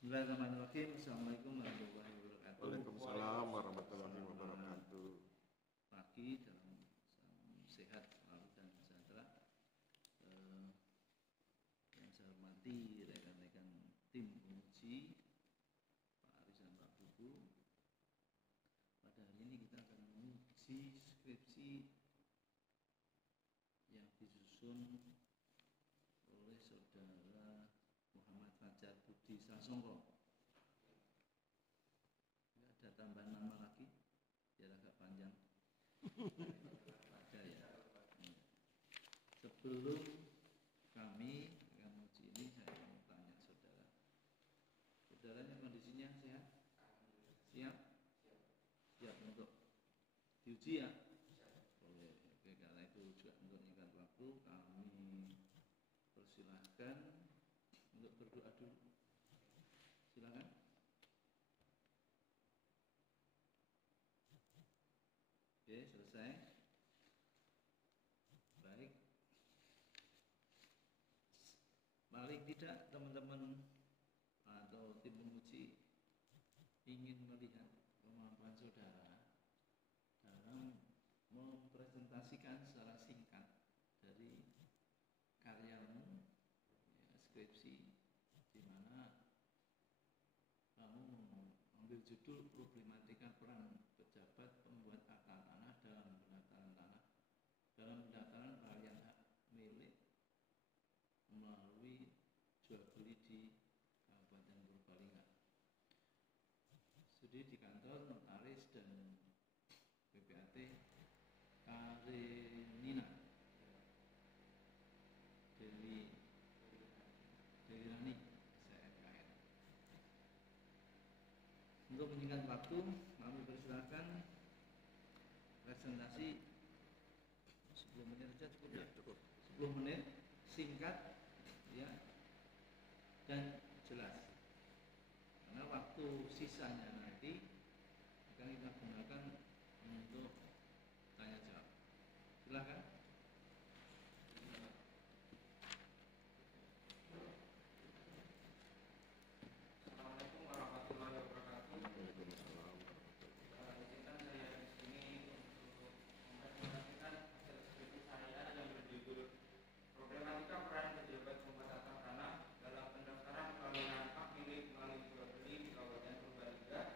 Bismillahirrahmanirrahim. Assalamualaikum warahmatullahi wabarakatuh. Waalaikumsalam warahmatullahi wabarakatuh. Pagi dalam salam sehat selalu dan sejahtera. Yang saya hormati rekan-rekan tim penguji Pak Aris dan Pak Bubu. Pada hari ini kita akan menguji skripsi yang disusun oleh saudara Muhammad Fajar Budi Sasongko. Nggak ada tambahan nama lagi, biar agak panjang. Ada ya. Sebelum kami akan uji ini, saya mau tanya saudara. Saudaranya kondisinya sehat? Siap? Siap untuk diuji ya? Boleh. Oke, karena itu juga untuk menyingkat waktu, kami persilahkan untuk berdoa dulu. Silakan. Oke, selesai. Baik. Paling tidak teman-teman atau tim penguji ingin melihat kemampuan saudara dalam mempresentasikan secara singkat dari karyamu, ya, skripsi, di mana kamu mengambil judul problematika peran pejabat pembuat akta tanah dalam pendaftaran tanah dalam pendaftaran varian hak milik melalui jual beli di Kabupaten Purbalingga. Studi di kantor notaris dan PPAT Karenina Dewi Rani CFKN. Untuk menyingkat waktu, kami persilakan presentasi 10 menit saja cukup ya? Cukup. 10 menit, singkat ya, dan jelas. Karena waktu sisanya nanti akan kita gunakan untuk tanya jawab. Silakan. Assalamualaikum warahmatullahi wabarakatuh. Waalaikumsalam. Izinkan saya di sini untuk mempresentasikan hasil skripsi saya yang berjudul Problematika Peran Pejabat Pembuat Akta Tanah dalam Pendaftaran Peralihan Hak Milik melalui Jual Beli di Kabupaten Purbalingga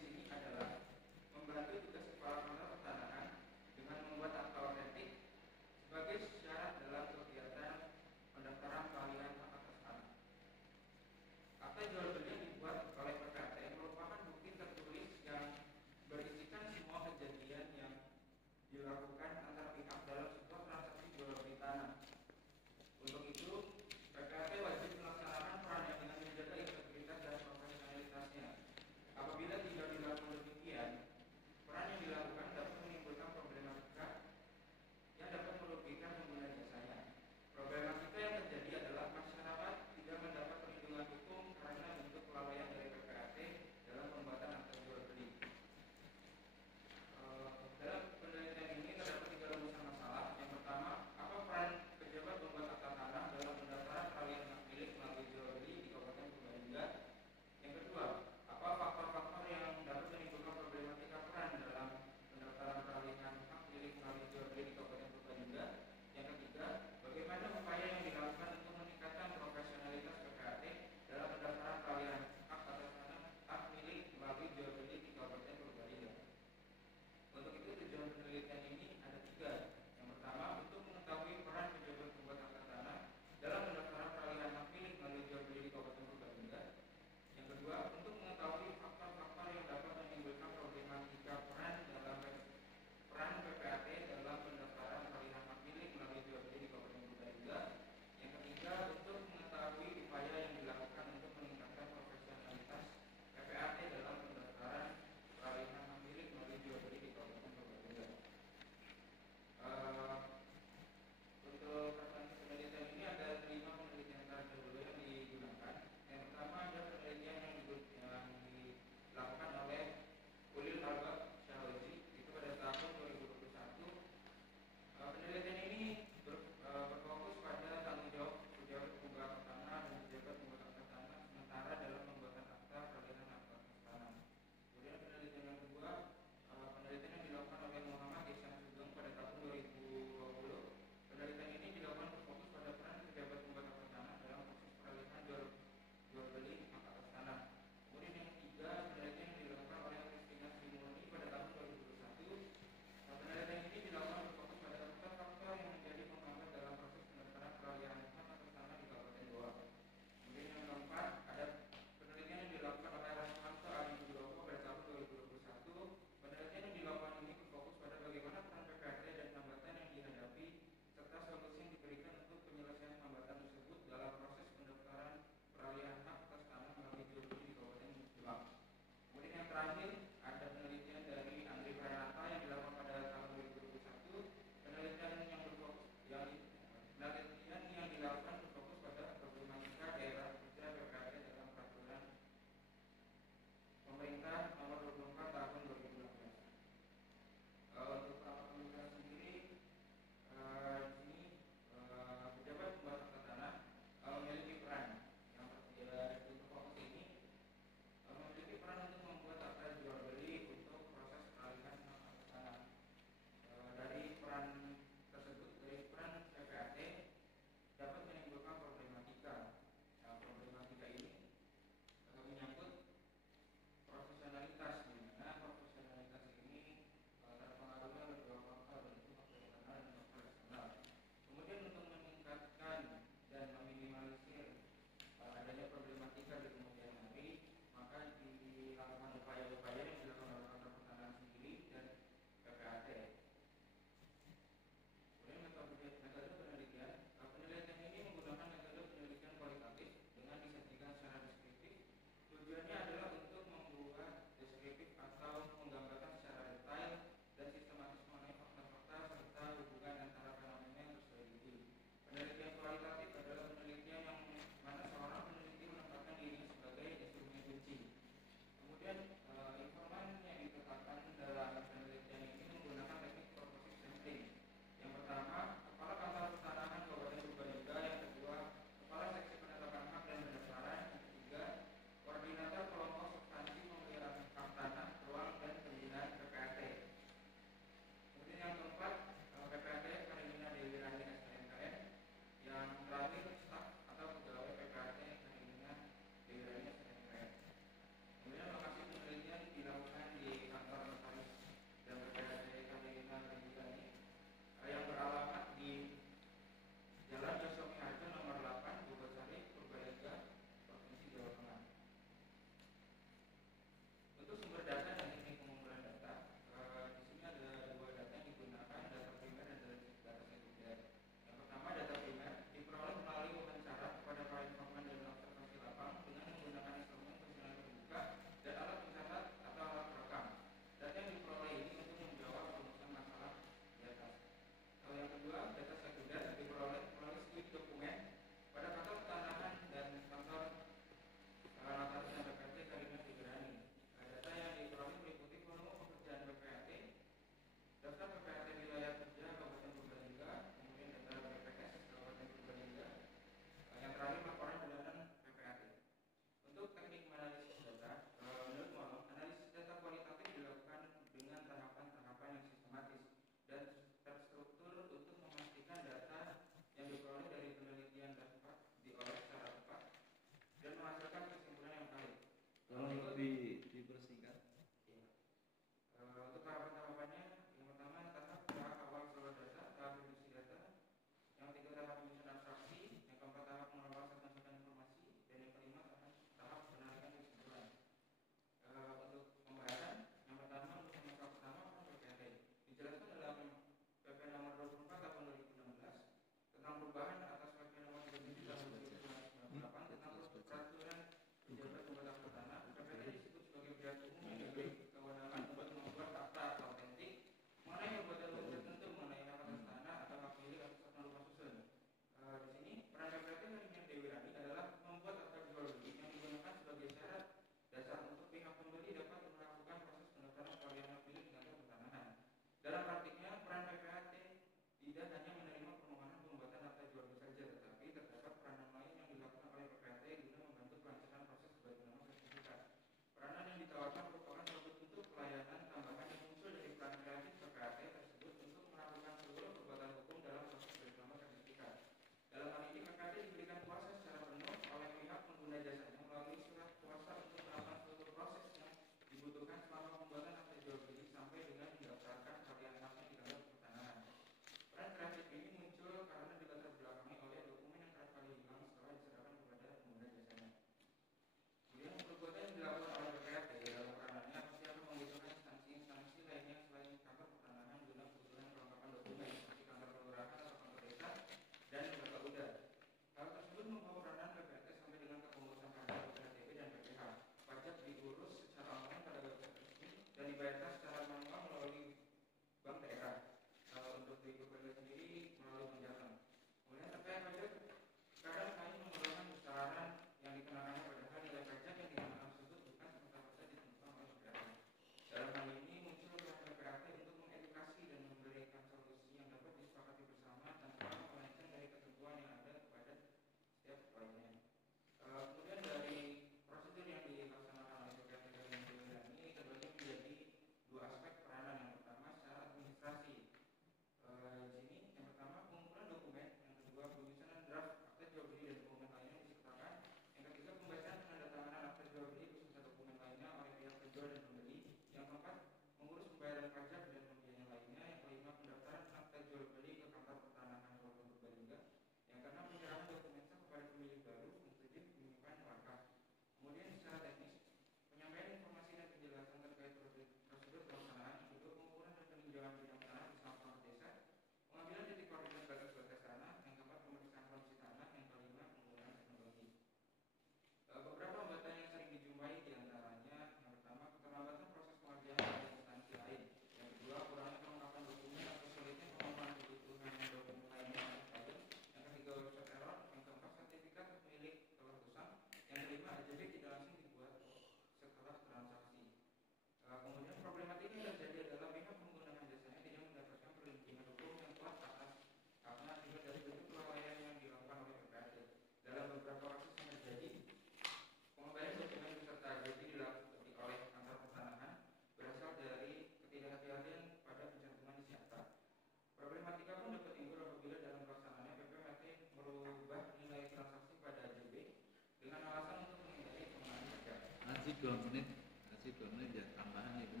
2 menit, kasih 2 menit ya tambahan Ibu.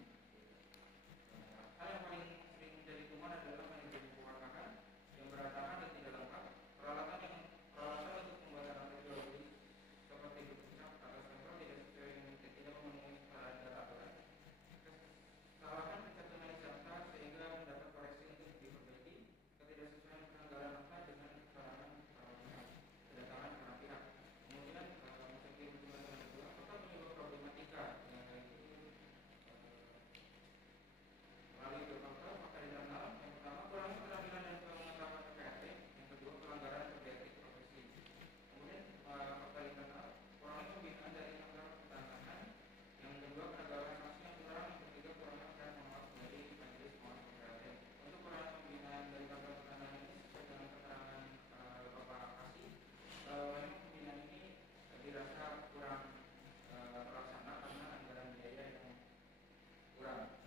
Hal yang paling sering menjadi temuan adalah manajemen keuangan yang berantakan dan tidak lengkap, peralatan untuk pembuatan arkeologi seperti berpuncak atas sampel tidak sesuai dengan tidak memenuhi standar aturan, kesalahan pencantuman data sehingga mendapat koreksi untuk diperbaiki, ketidaksesuaian penanggalan akta dengan keterangan kedatangan para pihak. Kemudian meski hubungan dengan kedua, apakah menyebabkan problematika dengan hal itu melalui dua faktor, maka internal yang pertama kurangnya keterampilan dan pengetahuan PPAT, yang kedua pelanggaran kode etik profesi. Kemudian faktor internal kurangnya pembinaan dari kantor pertanahan, yang kedua penegakan sanksi yang kurang, yang ketiga kurangnya peran pengawas dari majelis pengawas PPAT. Untuk kurangnya pembinaan dari kantor pertanahan ini sesuai dengan keterangan Bapak Kasih, memang pembinaan ini dirasa kurang terlaksana karena anggaran biaya yang kurang.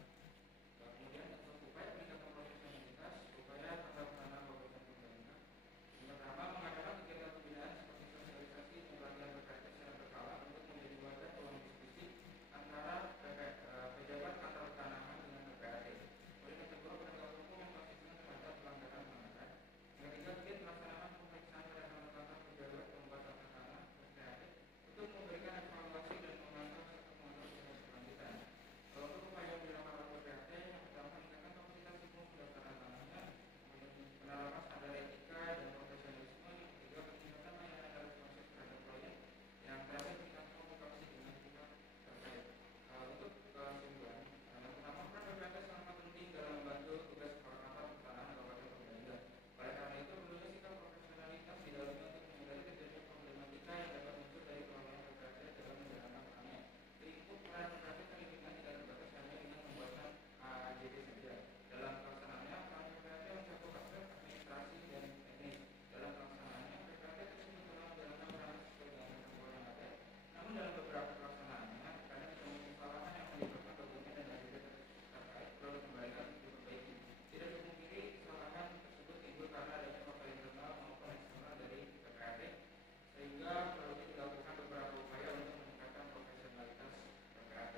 Kemudian untuk upaya peningkatan profesionalitas, upaya tata kelola kabupaten pemerintah. Yang pertama mengadakan kegiatan pembinaan seperti sosialisasi dan pelatihan PPAT secara berkala untuk menjadi wadah ruang diskusi antara pejabat kantor pertanahan dengan PPAT. Kemudian yang kedua penegakan hukum yang konsisten terhadap pelanggaran pelanggaran. Yang ketiga giat pelaksanaan pemeriksaan pada kantor-kantor pejabat pembuat tata tanah PPAT untuk memberikan evaluasi dan memantau serta mengatur keberlanjutan. Untuk upaya penerapan PPAT, yang pertama meningkatkan kapasitas hukum pendaftaran tanahnya, kemudian penerapan standar etika dan profesionalisme, yang ketiga peningkatan layanan dan responsif terhadap proyek, yang terakhir meningkatkan komunikasi dengan pihak terkait. Untuk kesimpulan, yang pertama peran PPAT sangat penting dalam membantu tugas kepala kantor pertanahan kabupaten Purbalingga. Oleh karena itu perlunya sikap profesionalitas di dalamnya untuk menghindari terjadinya problematika yang dapat muncul dari kelalaian PPAT dalam menjalankan perannya. Lingkup peran PPAT terlindungan tidak terbatas hanya dengan pembuatan AJD saja. Dalam pelaksanaannya, peran PPAT mencakup aspek administrasi dan teknis. Dalam pelaksanaannya, PPAT tersebut telah menjalankan peran sesuai dengan ketentuan yang ada. Namun dalam beberapa pelaksanaannya, kadang ditemukan kesalahan yang menyebabkan dokumen dan AJD terkait perlu dikembalikan untuk diperbaiki. Tidak dipungkiri kesalahan tersebut timbul karena adanya faktor internal maupun eksternal dari PPAT, sehingga perlu dilakukan beberapa upaya untuk meningkatkan profesionalitas PPAT.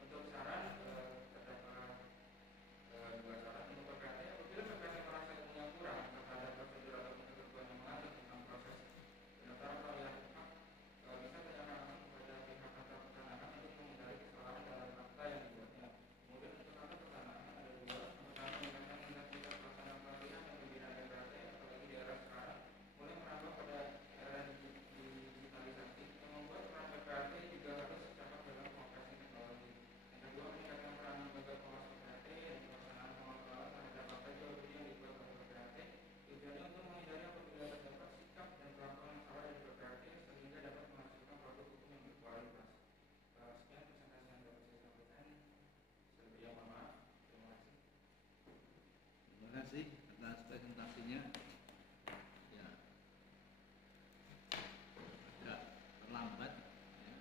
Untuk saran terdapat dua saran untuk PPAT. Apabila PPAT merasa ilmunya kurang terhadap prosedur ataupun ketentuan yang mengatur tentang proses pendaftaran pengalihan hak, bisa tanyakan langsung kepada pihak kantor pertanahan untuk menghindari kesalahan dalam akta yang dibuatnya. Kemudian untuk kantor pertanahan ada dua. Yang pertama meningkatkan intensitas pelaksanaan pelatihan dan pembinaan PPAT, apalagi di era sekarang mulai merambah pada era digitalisasi yang membuat peran PPAT juga harus cakap dalam pengoperasian teknologi. Yang kedua meningkatkan peran lembaga pengawas PPAT dan pelaksanaan pengawasan terhadap apa jual beli yang dibuat oleh PPAT. Tujuannya untuk menghindari apabila terdapat sikap dan perlakuan yang salah dari PPAT sehingga dapat menghasilkan produk hukum yang berkualitas. Sekian presentasi yang dapat saya sampaikan. Selebihnya mohon maaf. Terima kasih. Terima kasih atas presentasinya. Ya, agak terlambat ya.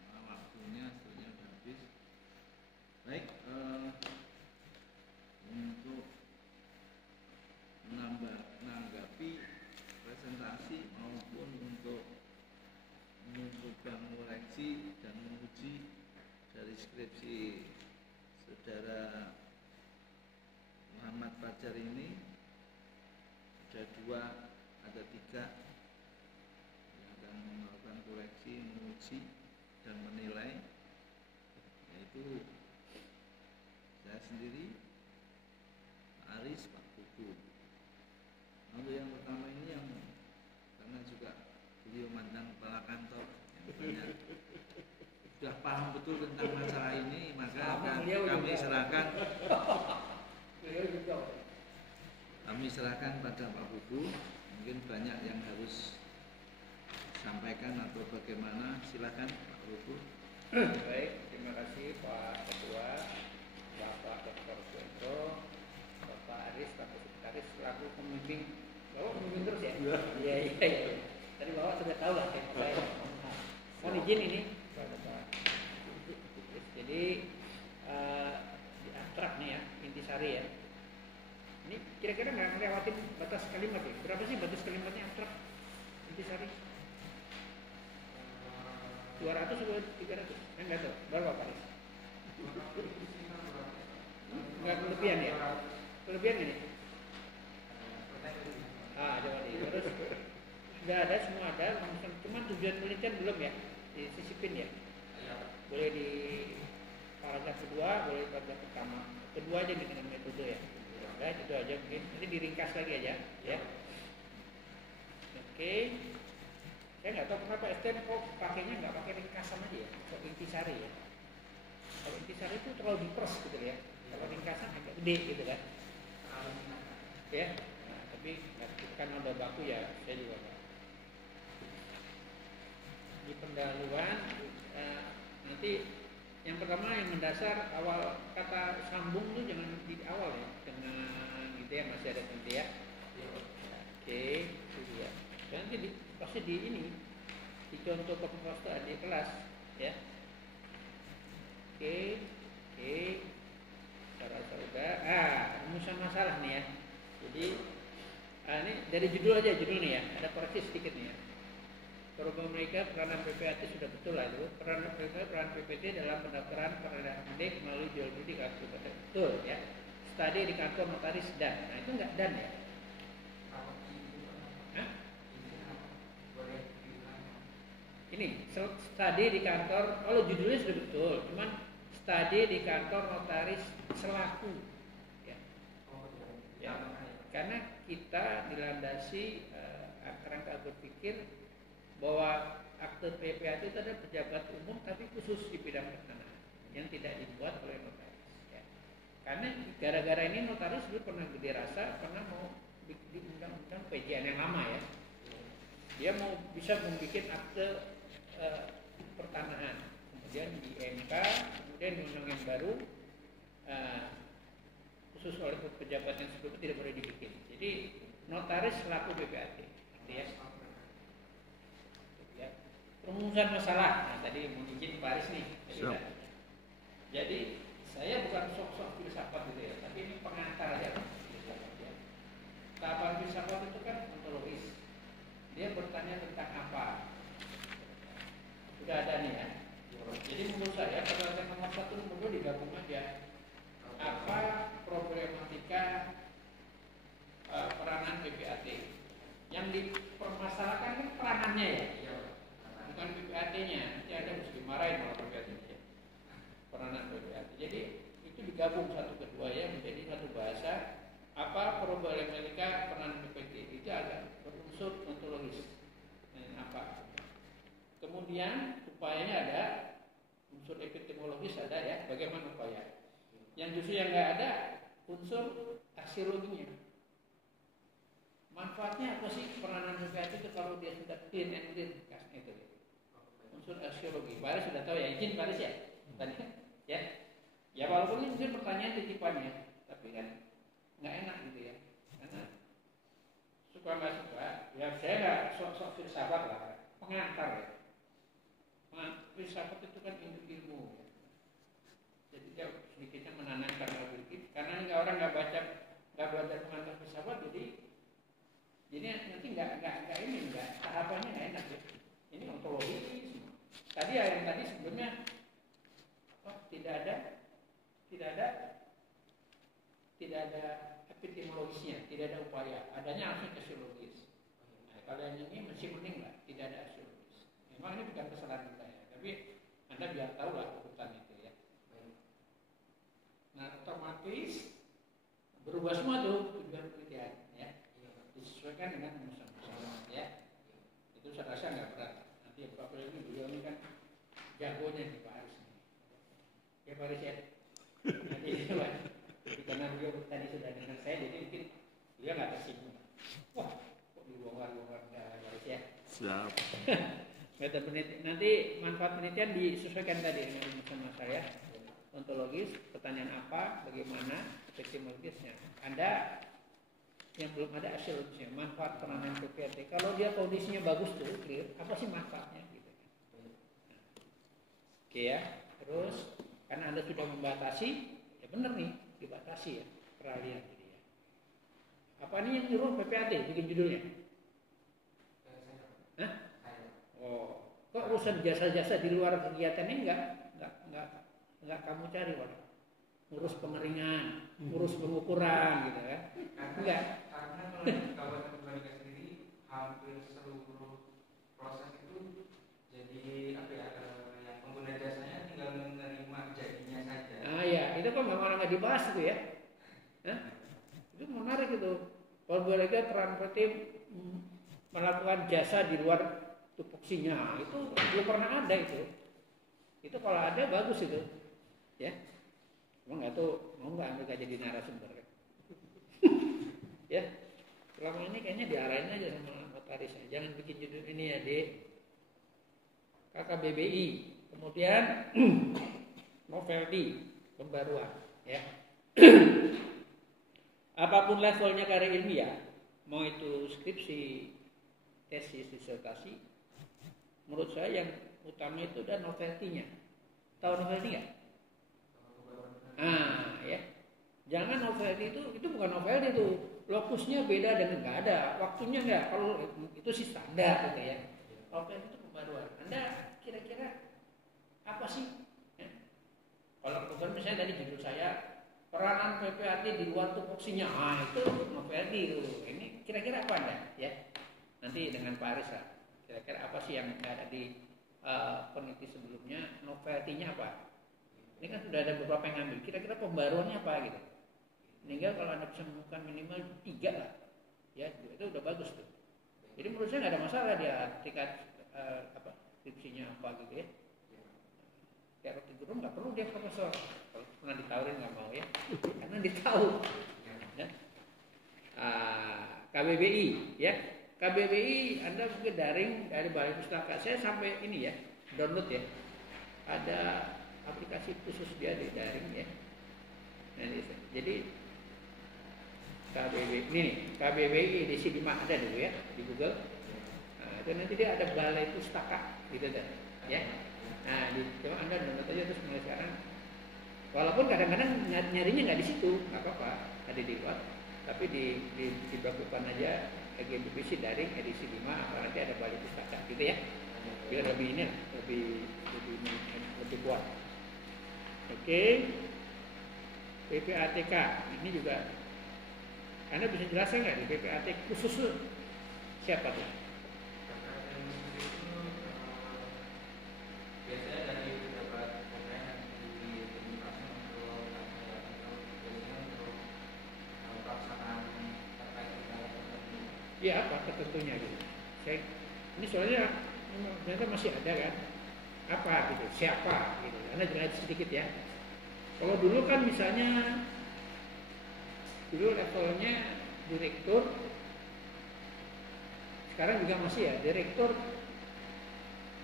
Karena waktunya sudah habis. Baik, untuk menanggapi presentasi maupun untuk mencoba mengoreksi dan menguji dari skripsi saudara Muhammad Fajar ini ada tiga yang akan melakukan koreksi, menguji dan menilai, yaitu saya sendiri, Pak Aris, Pak Kuku. Untuk yang pertama ini yang karena juga beliau mantan kepala kantor yang banyak sudah paham betul tentang masalah ini, maka kami serahkan pada Pak Kuku. Mungkin banyak yang harus sampaikan atau bagaimana, silakan Pak Kuku. Baik, terima kasih Pak Ketua, Bapak Dr. Suwendro, Bapak Aris, Bapak Sekretaris selaku pembimbing. Bapak pembimbing terus ya? Iya. Tadi Bapak sudah tahu lah kayak saya. Mohon izin ini. Jadi di abstrak nih ya, intisari ya. Ini kira-kira nggak ngelewatin batas kalimat ya? Berapa sih batas kalimatnya abstrak intisari? 200 atau 300? Enggak tahu. Berapa Pak Aris? Enggak kelebihan ya? Kelebihan ini? Coba di terus sudah ada, semua ada, cuma tujuan penelitian belum ya disisipin ya. Boleh di paragraf kedua, boleh di paragraf pertama. Kedua aja dengan metode ya. Nah, itu aja mungkin. Nanti diringkas lagi aja ya. Oke. Saya nggak tahu kenapa STN kok pakainya nggak pakai ringkasan aja ya, kok intisari ya. Kalau intisari itu terlalu diperes gitu ya. Kalau ringkasan agak gede gitu kan. Ya. Nah, tapi karena udah baku ya, saya juga nggak. Di pendahuluan nanti yang pertama yang mendasar awal kata sambung tuh jangan di awal ya, dengan gitu ya, masih ada nanti ya. Oke, itu dia. Nanti pasti di ini dicontoh ke poster di kelas ya. Oke, rasa udah. Rumusan masalah nih ya. Jadi ini dari judul aja, judul nih ya. Ada koreksi sedikit nih ya. Program mereka peranan PPAT sudah betul lah itu. Peran PPT dalam pendaftaran perendahan pendek melalui jual beli kartu betul ya. Studi di kantor notaris dan. Nah itu enggak dan ya. Ini studi di kantor, kalau judulnya sudah betul, cuman studi di kantor notaris selaku ya. Karena kita dilandasi kerangka berpikir bahwa akte PPAT itu ada pejabat umum tapi khusus di bidang pertanahan yang tidak dibuat oleh notaris ya. Karena gara-gara ini notaris dulu pernah gede rasa, pernah mau di undang-undang PJN yang lama ya, dia mau bisa membuat akte pertanahan, kemudian di MK, kemudian di undang yang baru khusus oleh pejabat yang sebelumnya tidak boleh dibikin. Jadi notaris selaku PPAT ya. Rumusan masalah. Nah tadi mau izin Pak Aris nih. Jadi saya bukan sok-sok filsafat gitu ya, tapi ini pengantar aja. Tahapan filsafat itu kan ontologis. Dia bertanya tentang apa. Sudah ada nih ya. Jadi menurut saya pertanyaan nomor 1 nomor 2 digabung aja. Apa problematika peranan PPAT? Yang dipermasalahkan kan peranannya ya. Bukan PPAT-nya, nanti ada mesti dimarahin malah PPAT-nya. Peranan PPAT. Jadi itu digabung satu kedua ya menjadi satu bahasa. Apa problematika peranan PPAT? Itu agak berunsur ontologis. Apa? Kemudian upayanya ada unsur epistemologis ada ya. Bagaimana upaya? Yang justru yang nggak ada unsur aksiologinya. Manfaatnya apa sih peranan PPAT itu kalau dia sudah clean and clean itu? Unsur aksiologi. Pak Aris sudah tahu ya, izin Pak Aris ya? Tadi ya. Ya walaupun ini mungkin pertanyaan titipannya, tapi kan nggak enak gitu ya. Karena suka nggak suka, ya saya nggak sok-sok filsafat lah, pengantar ya. Filsafat itu kan ilmu. Ya. Jadi dia sedikitnya menanamkan berpikir. Karena nggak orang nggak belajar pengantar filsafat, jadi nanti nggak tahapannya nggak enak ya. Ini ontologi. Tadi yang tadi sebelumnya tidak ada epistemologisnya, tidak ada upaya. Adanya harusnya aksiologis. Nah, kalau yang ini masih mending lah, tidak ada aksiologis. Memang ini bukan kesalahan kita ya, tapi Anda biar tahu lah urutan itu ya. Nah, otomatis berubah semua tuh tujuan penelitian ya. Disesuaikan dengan rumusan ya. Itu saya rasa nggak berat. Nanti Pak Presiden beliau ini kan jagonya di Pak Aris. Ya Pak Aris ya. Nanti karena beliau tadi sudah dengan saya, jadi mungkin beliau nggak tersinggung. Wah, kok dibongkar-bongkar nggak Pak Aris ya? Siap. Nanti manfaat penelitian disesuaikan tadi dengan rumusan masalah ya. Ontologis, pertanyaan apa, bagaimana, epistemologisnya. Anda yang belum ada aksiologisnya, manfaat peranan PPAT. Kalau dia kondisinya bagus tuh, clear, apa sih manfaatnya gitu. Oke ya. Terus karena Anda sudah membatasi, ya benar nih, dibatasi ya, peralihan gitu ya. Apa nih yang nyuruh PPAT bikin judulnya? Hah? Oh, Kok urusan jasa-jasa di luar kegiatannya enggak kamu cari, Pak? Ngurus pengeringan, ngurus pengukuran gitu kan? Enggak. Karena kalau di Kabupaten Purbalingga sendiri hampir seluruh proses itu jadi apa ya, yang pengguna jasanya tinggal menerima jadinya saja. Ah ya, itu kok malah nggak dibahas itu ya? Hah? Itu menarik itu. Purbalingga terangkati melakukan jasa di luar tupoksinya, itu belum pernah ada itu. Itu kalau ada bagus itu, ya. Cuma nggak tahu mau nggak jadi narasumber. Ya, selama ini kayaknya diarahin aja sama notaris. Jangan bikin judul ini ya, Dek. KKBBI, kemudian novelty, pembaruan, ya. Apapun levelnya karya ilmiah, mau itu skripsi, tesis, disertasi, menurut saya yang utama itu dan novelty-nya. Tahu novelty nggak? Ya. Jangan novelty itu bukan novelty itu. Lokusnya beda dengan nggak ada, waktunya nggak. Kalau itu sih standar gitu ya. Novelty itu pembaruan. Anda kira-kira apa sih? Ya. Kalau kebetulan misalnya dari judul saya peranan PPAT di luar tupoksinya, itu novelty itu. Ini kira-kira apa Anda? Ya. Nanti dengan Pak Aris lah. Kira-kira apa sih yang ada di peneliti sebelumnya, novelty-nya apa? Ini kan sudah ada beberapa yang ngambil. Kira-kira pembaruannya apa gitu? Sehingga kalau Anda bisa menemukan minimal 3 lah, ya itu udah bagus tuh. Jadi menurut saya nggak ada masalah dia tingkat skripsinya apa gitu ya. Kayak Rocky Gerung nggak perlu dia profesor. Kalau pernah ditawarin nggak mau ya, karena ditahu. Ya. KBBI, ya. KBBI Anda mungkin daring dari Balai Pustaka. Saya sampai ini ya, download ya. Ada aplikasi khusus dia di daring ya. Nah, jadi KBBI di sini ada dulu ya di Google. Nah, itu nanti dia ada Balai Pustaka gitu kan, ya. Nah, coba Anda download aja terus mulai sekarang. Walaupun kadang-kadang nyarinya nggak di situ, nggak apa-apa, ada di luar. Tapi dibakukan aja GBPC daring edisi 5 atau nanti ada Balai Pustaka gitu ya. Biar lebih ini lebih kuat. Oke. PPATK ini juga Anda bisa jelaskan nggak di PPATK khusus siapa tuh? Biasanya dari beberapa pemain di komunikasi untuk pelaksanaan terkait dengan Iya apa tertentunya gitu. Ini soalnya ternyata masih ada kan? Apa gitu? Siapa gitu? Anda jelaskan sedikit ya. Kalau dulu kan misalnya dulu levelnya direktur, sekarang juga masih ya direktur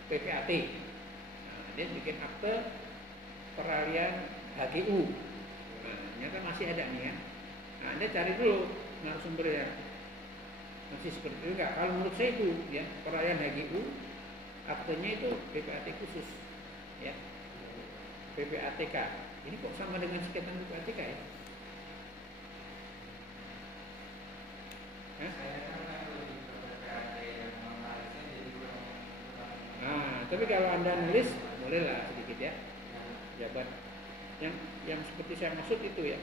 PPAT. Nah, dia bikin akte peralihan HGU. Nah, ternyata masih ada nih ya. Nah, Anda cari dulu narasumbernya. Masih seperti itu enggak? Kalau menurut saya itu ya peralihan HGU, aktenya itu PPAT khusus, ya. PPATK. Ini kok sama dengan singkatan PPATK ya? Nah, tapi kalau Anda nulis bolehlah sedikit ya. Jabat yang seperti saya maksud itu ya.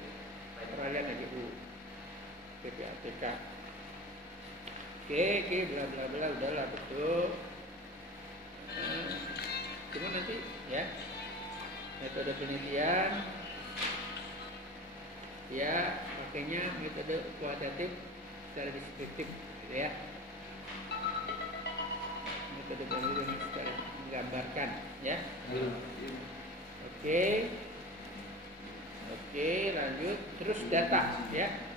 Peralihan HGU, PPATK. Oke, bla bla bla, udahlah betul. Cuma nanti ya metode penelitian ya pakainya metode kualitatif secara deskriptif gitu ya. Metode penelitian secara menggambarkan ya. Oke, lanjut terus data ya.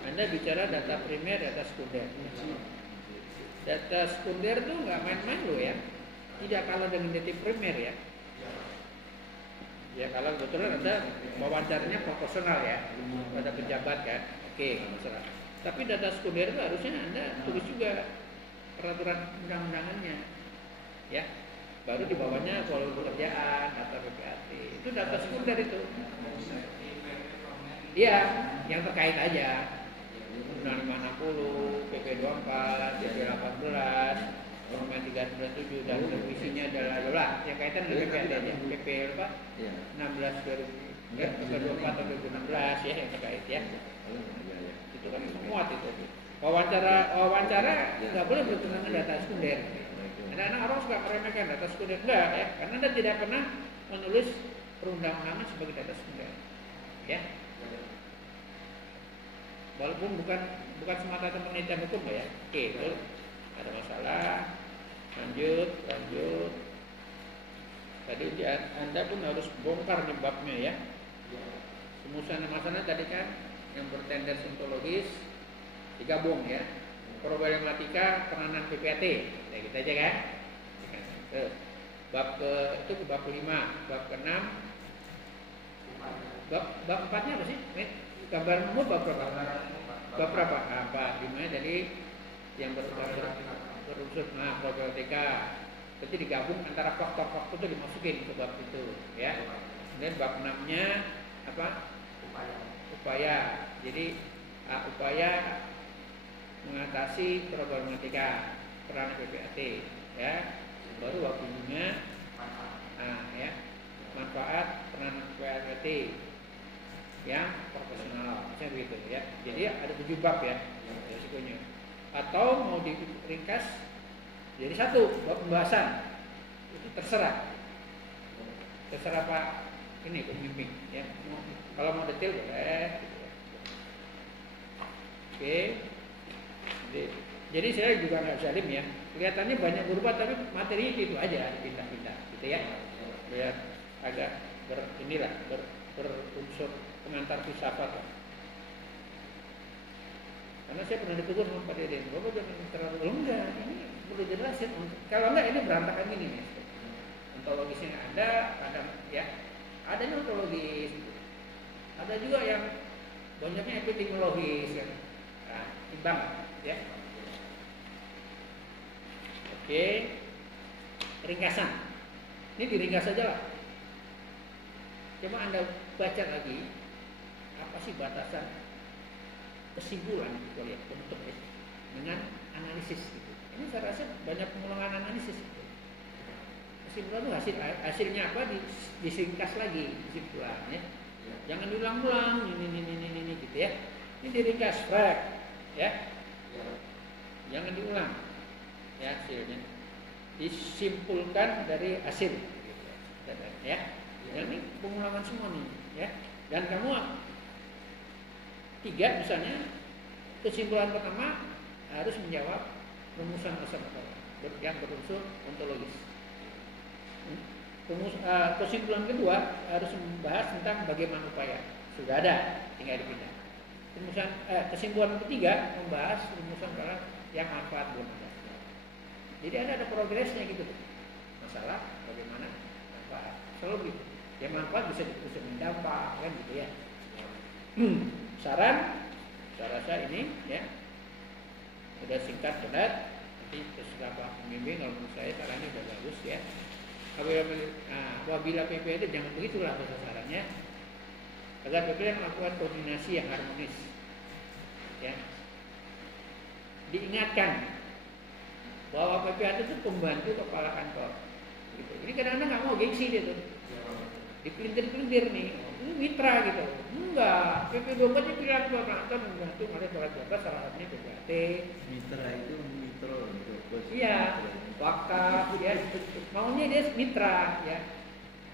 Anda bicara data primer, data sekunder. Data sekunder tuh nggak main-main loh ya. Tidak kalah dengan data primer ya. Ya kalau kebetulan Anda wawancaranya proporsional ya, pada pejabat kan. Oke, nggak masalah. Tapi data sekunder itu harusnya Anda tulis juga peraturan undang-undangannya, ya. Baru di bawahnya volume pekerjaan, data PPAT. Itu data sekunder itu. Iya, yang terkait aja. Undang 560, PP 24, PP 18, Permen 397 dan revisinya adalah yang kaitan dengan PPAT aja. PP apa? Iya. 16 2024 atau 2016 ya yang terkait ya. Itu kan muat itu. Wawancara nggak boleh bertentangan dengan data sekunder. Anak-anak orang suka meremehkan data sekunder enggak ya, karena Anda tidak pernah menulis perundang-undangan sebagai data sekunder. Ya. Walaupun bukan semata penelitian hukum ya. Oke, itu ada masalah. Lanjut. Tadi Anda pun harus bongkar nih babnya ya. Semuanya masalah tadi kan yang bertendensi ontologis digabung ya. Problematika peranan PPAT. Ya kita aja kan. Bab ke 5, bab ke-6. Bab 4-nya apa sih? Gambar umum bab berapa? Bab berapa? Bab 5 jadi yang berunsur problematika. Berarti digabung antara faktor-faktor itu dimasukin ke bab itu ya. Kemudian bab 6-nya apa? Upaya. Jadi upaya mengatasi problematika peran PPAT ya. Baru bab 5-nya ya. Manfaat peran PPAT yang profesional, misalnya begitu ya. Jadi ada 7 bab ya risikonya. Atau mau diringkas jadi 1 bab pembahasan itu terserah Pak ini pembimbing ya. Kalau mau detail boleh. Gitu ya. Oke. Jadi saya juga nggak zalim ya. Kelihatannya banyak berubah tapi materi itu aja dipindah-pindah, gitu ya. Biar agak berunsur pengantar filsafat. Karena saya pernah ditegur sama Pak Deden, Bapak jangan terlalu enggak, ini perlu dijelasin. Kalau enggak ini berantakan gini nih. Ontologisnya ada ya, adanya ontologis. Ada juga yang banyaknya epistemologis kan. Nah, imbang ya. Oke. Ringkasan. Ini diringkas saja lah. Coba Anda baca lagi apa sih batasan kesimpulan kita lihat bentuk ya, dengan analisis gitu. Ini saya rasa banyak pengulangan analisis gitu. Kesimpulan itu hasilnya apa disingkas lagi kesimpulannya. Jangan diulang-ulang ini gitu ya. Ini diringkas ya. Jangan diulang ya hasilnya. Disimpulkan dari hasil gitu. Ya. Yang ini pengulangan semua nih ya. Dan kamu 3 misalnya kesimpulan pertama harus menjawab rumusan masalah yang berunsur ontologis. Kesimpulan kedua harus membahas tentang bagaimana upaya. Sudah ada, tinggal dipindah. Kesimpulan ketiga membahas rumusan yang manfaat belum ada. Jadi ada progresnya gitu. Masalah bagaimana manfaat. Selalu gitu. Yang manfaat bisa ditulis dampak kan gitu ya. Saran saya rasa ini ya sudah singkat padat. Nanti terserah Pak Pembimbing, kalau menurut saya sarannya sudah bagus ya. Apabila PPAT jangan begitulah bahasa sarannya, agar PPAT melakukan koordinasi yang harmonis ya. Diingatkan bahwa PPAT itu pembantu kepala kantor gitu. Ini kadang-kadang nggak mau gengsi dia tuh, dipelintir-pelintir nih, ini mitra gitu. Enggak, PP24 nya bilang akan membantu oleh para jabat salah satunya PPAT. Mitra itu mitra untuk bos. Iya, wakaf ya, maunya dia mitra ya.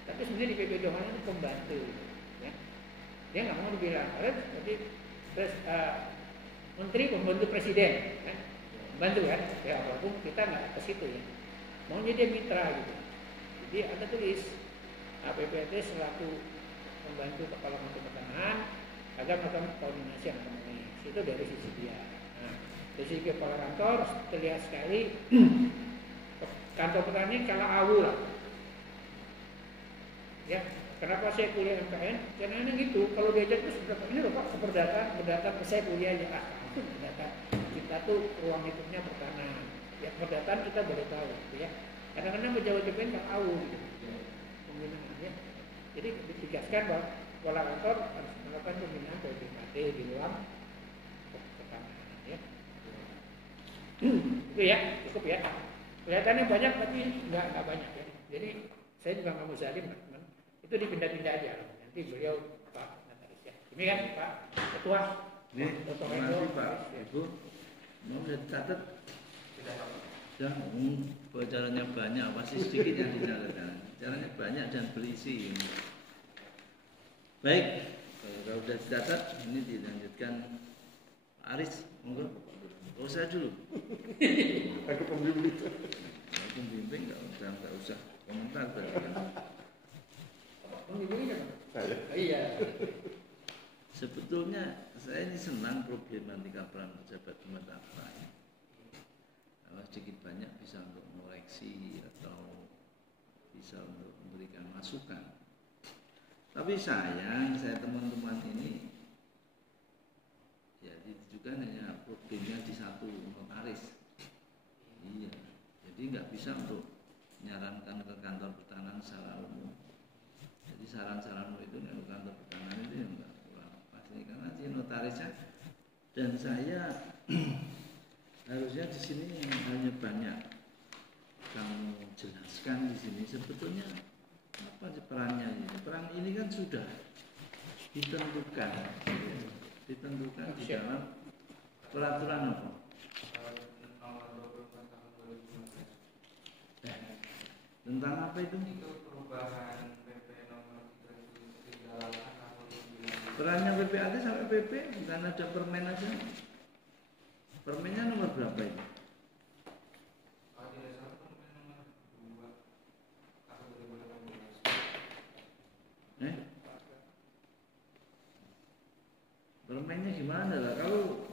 Tapi sebenarnya di PP24 itu pembantu ya. Dia nggak mau dibilang, berarti menteri pembantu presiden kan. Bantu kan, ya walaupun kita nggak ke situ ya. Maunya dia mitra gitu. Jadi Anda tulis PPAT selaku membantu kepala menteri pertahanan agar melakukan koordinasi yang harmonis. Itu dari sisi dia. Nah, dari sisi kepala kantor terlihat sekali kantor pertanian kalah awu lah. Ya, kenapa saya kuliah MKN? Karena ini gitu. Kalau diajak terus ini loh Pak, berdata saya kuliah ya. Itu berdata. Kita tuh ruang hidupnya pertanian. Ya perdataan kita boleh tahu, gitu ya. Kadang-kadang pejabat DPR nggak tahu gitu. Pembinaannya. Jadi ditegaskan bahwa kepala kantor harus melakukan pembinaan PPAT di luar pertanian ya. Itu ya, cukup ya. Kelihatannya banyak tapi nggak banyak ya. Jadi saya juga nggak mau zalim, teman. Itu dipindah-pindah aja. Nanti beliau Pak Notaris ya. Ini kan Pak Ketua. Nih, nanti Pak Ibu mau dicatat. Ya, bocorannya banyak, pasti sedikit yang dicatat. Caranya banyak dan berisi. Baik, kalau sudah dicatat, ini dilanjutkan Pak Aris, monggo. Oh, saya dulu. Aku pembimbing. Kalau pembimbing nggak usah komentar berarti kan. Pembimbingnya Saya. iya. Sebetulnya saya ini senang problematika peran pejabat penetapan. Kalau sedikit banyak bisa untuk mengoreksi atau bisa untuk memberikan masukan. Tapi sayang saya teman-teman ini ya ditujukan hanya problemnya di satu notaris. Iya, jadi nggak bisa untuk menyarankan ke kantor pertanahan secara umum. Jadi saran-saran itu ke kantor pertanahan itu yang nggak kurang pasti karena si notarisnya dan saya harusnya di sini hanya banyak kamu jelaskan di sini sebetulnya apa sih perannya ini? Peran ini kan sudah ditentukan, ditentukan di dalam peraturan apa? Tentang apa itu? Perubahan PP nomor 38 tahun 2009. Perannya PPAT sampai PP bukan ada permen aja. Permennya nomor berapa itu? Kalau tidak salah permen nomor 2 tahun 2018. Permennya gimana lah? Kalau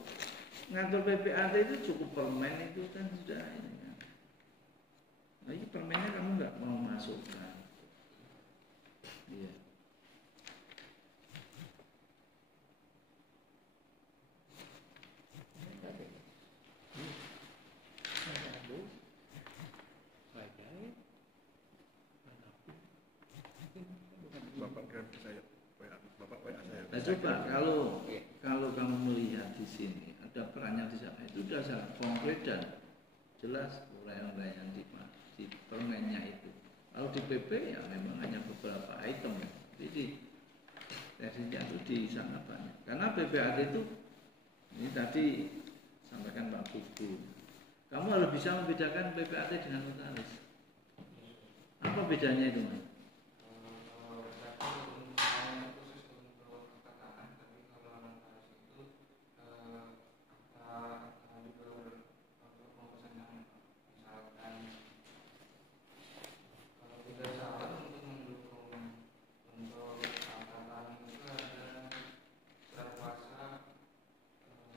ngatur PPAT itu cukup permen itu kan sudah ini kan. Nah ini permennya kamu nggak mau masukkan. Iya. Bapak kan saya, Bapak WA saya. Nah, coba kalau kamu melihat di sini ada perannya di sana itu sudah sangat konkret dan jelas uraian-uraian di permennya itu. Kalau di PP ya memang hanya beberapa item. Jadi versinya itu di sana banyak. Karena PPAT itu ini tadi sampaikan Pak Buku. Kamu harus bisa membedakan PPAT dengan notaris. Apa bedanya itu, Mas?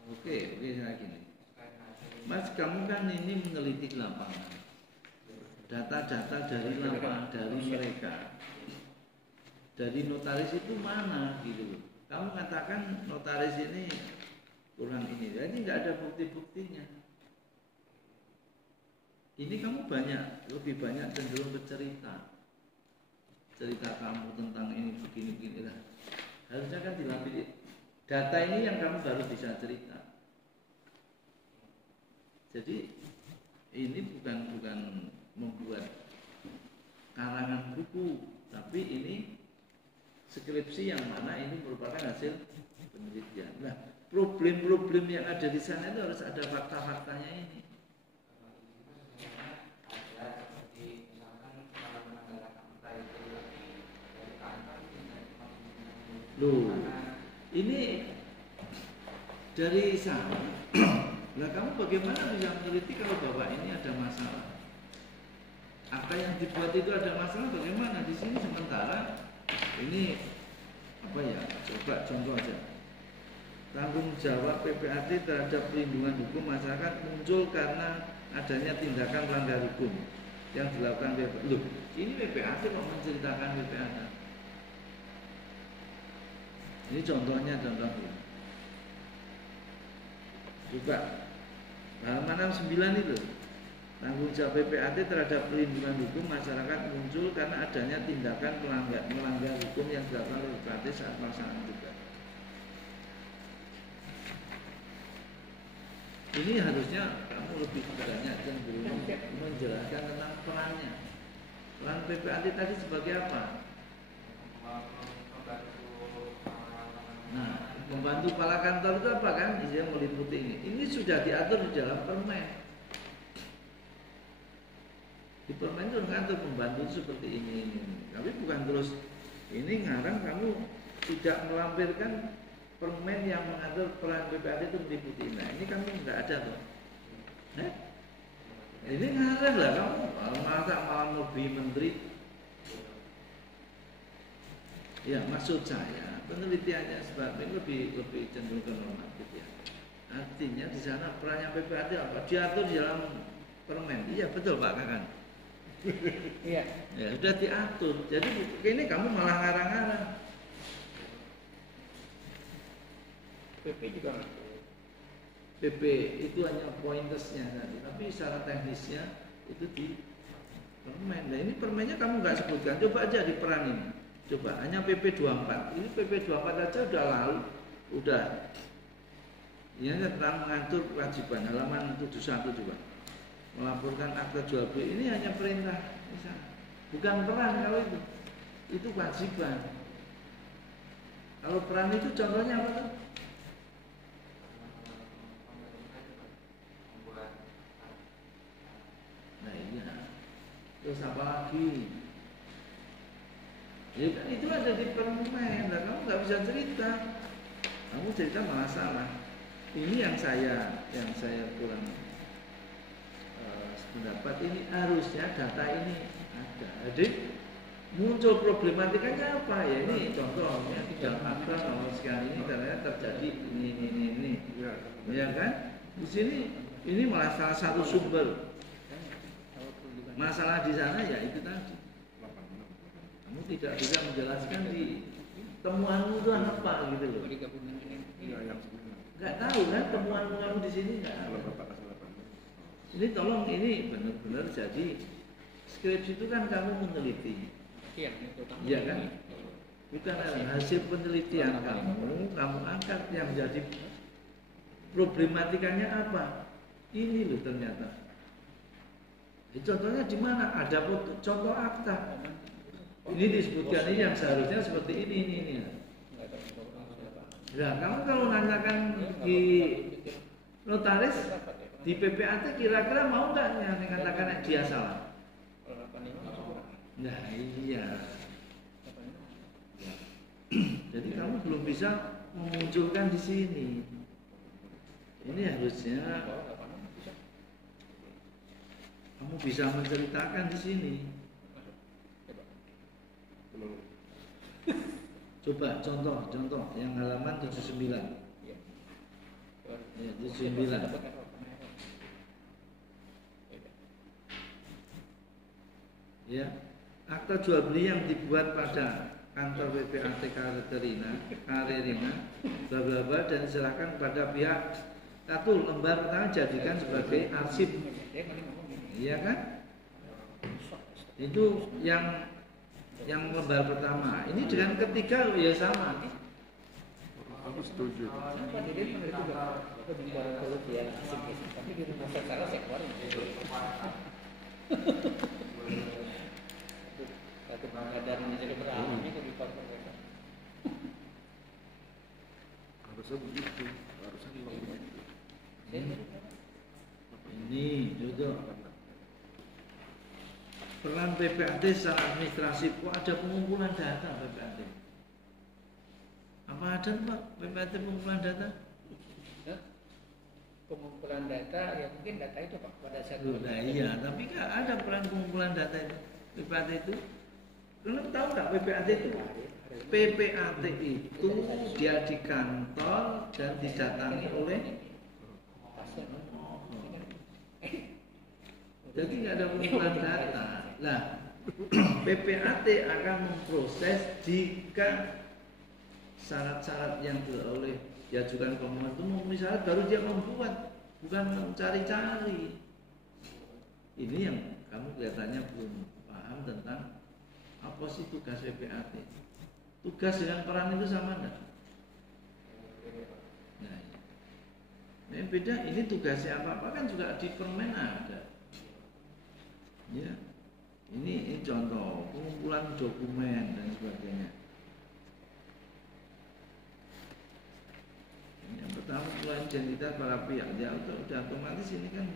Oke, saya gini. Mas, kamu kan ini meneliti lapangan. Data-data dari lapangan, dari mereka. Dari notaris itu mana gitu. Kamu katakan notaris ini kurang ini. Jadi nggak ada bukti-buktinya. Ini kamu lebih banyak cenderung bercerita. Cerita kamu tentang ini begini-begini lah. Harusnya kan dilapisi. Data ini yang kamu baru bisa cerita. Jadi ini bukan membuat karangan buku, tapi ini skripsi yang mana ini merupakan hasil penelitian. Nah, problem-problem yang ada di sana itu harus ada fakta-faktanya ini. Loh, ini dari sana. Nah, kamu bagaimana bisa meneliti kalau bahwa ini ada masalah? Apa yang dibuat itu ada masalah bagaimana? Di sini sementara ini apa ya? Coba contoh aja. Tanggung jawab PPAT terhadap perlindungan hukum masyarakat muncul karena adanya tindakan melanggar hukum yang dilakukan PPAT. Loh, ini PPAT kok menceritakan PPAT? Ini contohnya. Coba halaman 69 itu tanggung jawab PPAT terhadap perlindungan hukum masyarakat muncul karena adanya tindakan melanggar hukum yang dilakukan oleh PPAT saat pelaksanaan tugas. Ini harusnya kamu lebih banyak cenderung menjelaskan tentang perannya. Peran PPAT tadi sebagai apa? Nah, membantu kepala kantor itu apa kan? Dia meliputi ini. Ini sudah diatur di dalam permen. Di permen itu mengatur pembantu seperti ini. Tapi bukan terus ini ngarang kamu tidak melampirkan permen yang mengatur peran PPAT itu meliputi. Nah, ini kamu nggak ada tuh. Ini ngarang lah kamu malah lebih menteri. Ya, maksud saya penelitiannya sebabnya lebih cenderung ke normatif ya. Artinya di sana perannya PPAT apa? Diatur di dalam permen. Iya betul Pak Kakan. Iya. Ya sudah diatur. Jadi ini kamu malah ngarang-ngarang. PP juga PP itu hanya pointersnya tadi, tapi secara teknisnya itu di permen. Nah ini permennya kamu nggak sebutkan. Coba aja di peran ini. Coba hanya PP 24. Ini PP 24 aja udah lalu, udah. Ini tentang mengatur kewajiban halaman 71 coba. Melaporkan akta jual beli ini hanya perintah misalnya. Bukan peran kalau itu. Itu kewajiban. Kalau peran itu contohnya apa tuh? Nah iya. Terus apa lagi? Ya kan itu ada di permen. Nah, kamu nggak bisa cerita. Kamu cerita malah salah. Ini yang saya kurang pendapat. Ini harusnya data ini ada. Jadi muncul problematikanya apa ya? Ini contohnya di dalam akta nomor sekian ini ternyata terjadi ini. Ya kan? Di sini ini malah salah satu sumber masalah di sana ya itu tadi. Kamu tidak bisa menjelaskan di temuanmu itu apa gitu loh. Nggak tahu kan temuanmu kamu di sini nggak ada. Ini tolong ini benar-benar jadi skripsi itu kan kamu meneliti. Iya kan? Bukan hasil penelitian kamu angkat yang jadi problematikanya apa? Ini loh ternyata. Contohnya di mana? Ada contoh akta. Ini disebutkan ini yang seharusnya seperti ini. Nah, kamu kalau nanyakan di notaris di PPAT kira-kira mau nggak yang dikatakan dia salah? Nah iya. Jadi kamu belum bisa memunculkan di sini. Ini harusnya kamu bisa menceritakan di sini. Coba contoh yang halaman 79. Ya, 79. Ya, akta jual beli yang dibuat pada kantor PPAT Karerina, bla bla bla dan diserahkan pada pihak satu lembar pertama jadikan sebagai arsip. Iya kan? Itu yang lembar pertama. Ini dengan ketiga ya sama. Aku setuju. Tapi di rumah saya saya keluarin. Satu pengadaan jadi berapa ini kok dipakai mereka. Harusnya begitu. Harusnya memang begitu. Ini juga peran PPAT secara administrasi. Kok ada pengumpulan data PPAT? Apa ada Pak PPAT pengumpulan data? Pengumpulan data ya mungkin data itu Pak pada saat Nah iya, tapi nggak ada peran pengumpulan data itu PPAT itu. Kalian tahu nggak PPAT itu? PPAT itu dia di kantor dan didatangi oleh. Jadi nggak ada pengumpulan data. Nah, PPAT akan memproses jika syarat-syarat yang oleh diajukan pemohon itu memenuhi syarat baru dia membuat, bukan mencari-cari. Ini yang kamu kelihatannya belum paham tentang apa sih tugas PPAT. Tugas dengan peran itu sama enggak? Nah, beda. Ini tugasnya apa kan juga di permen ada. Ya, ini contoh pengumpulan dokumen dan sebagainya. Yang pertama pengumpulan identitas para pihak, ya udah otomatis ini kan.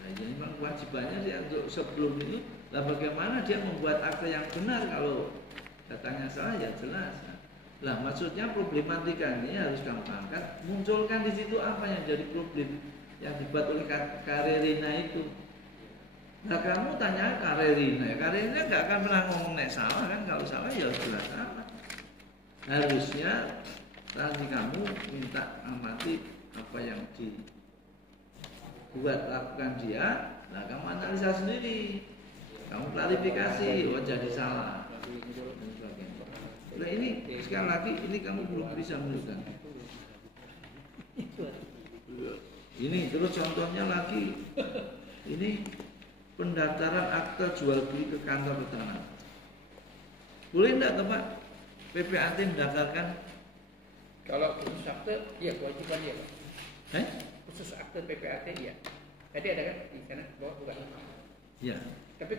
Nah, jadi memang kewajibannya dia untuk sebelum ini, lah bagaimana dia membuat akte yang benar kalau datanya salah ya jelas. Lah maksudnya problematika ini harus kamu angkat, munculkan di situ apa yang jadi problem yang dibuat oleh Karerina itu. Nah kamu tanya Karerina nggak akan pernah ngomong nek salah kan, kalau salah ya jelas salah. Harusnya nanti kamu minta amati apa yang dibuat lakukan dia, nah kamu analisa sendiri, kamu klarifikasi, oh jadi salah. Nah ini sekali lagi ini kamu belum bisa menunjukkan. Ini terus contohnya lagi, ini pendaftaran akte jual beli ke kantor tanah. Boleh enggak Pak PPAT mendaftarkan? Kalau khusus akte, ya kewajiban dia Pak. Khusus akte PPAT ya. Tadi ada kan di sana bawah bukan? Ya. Tapi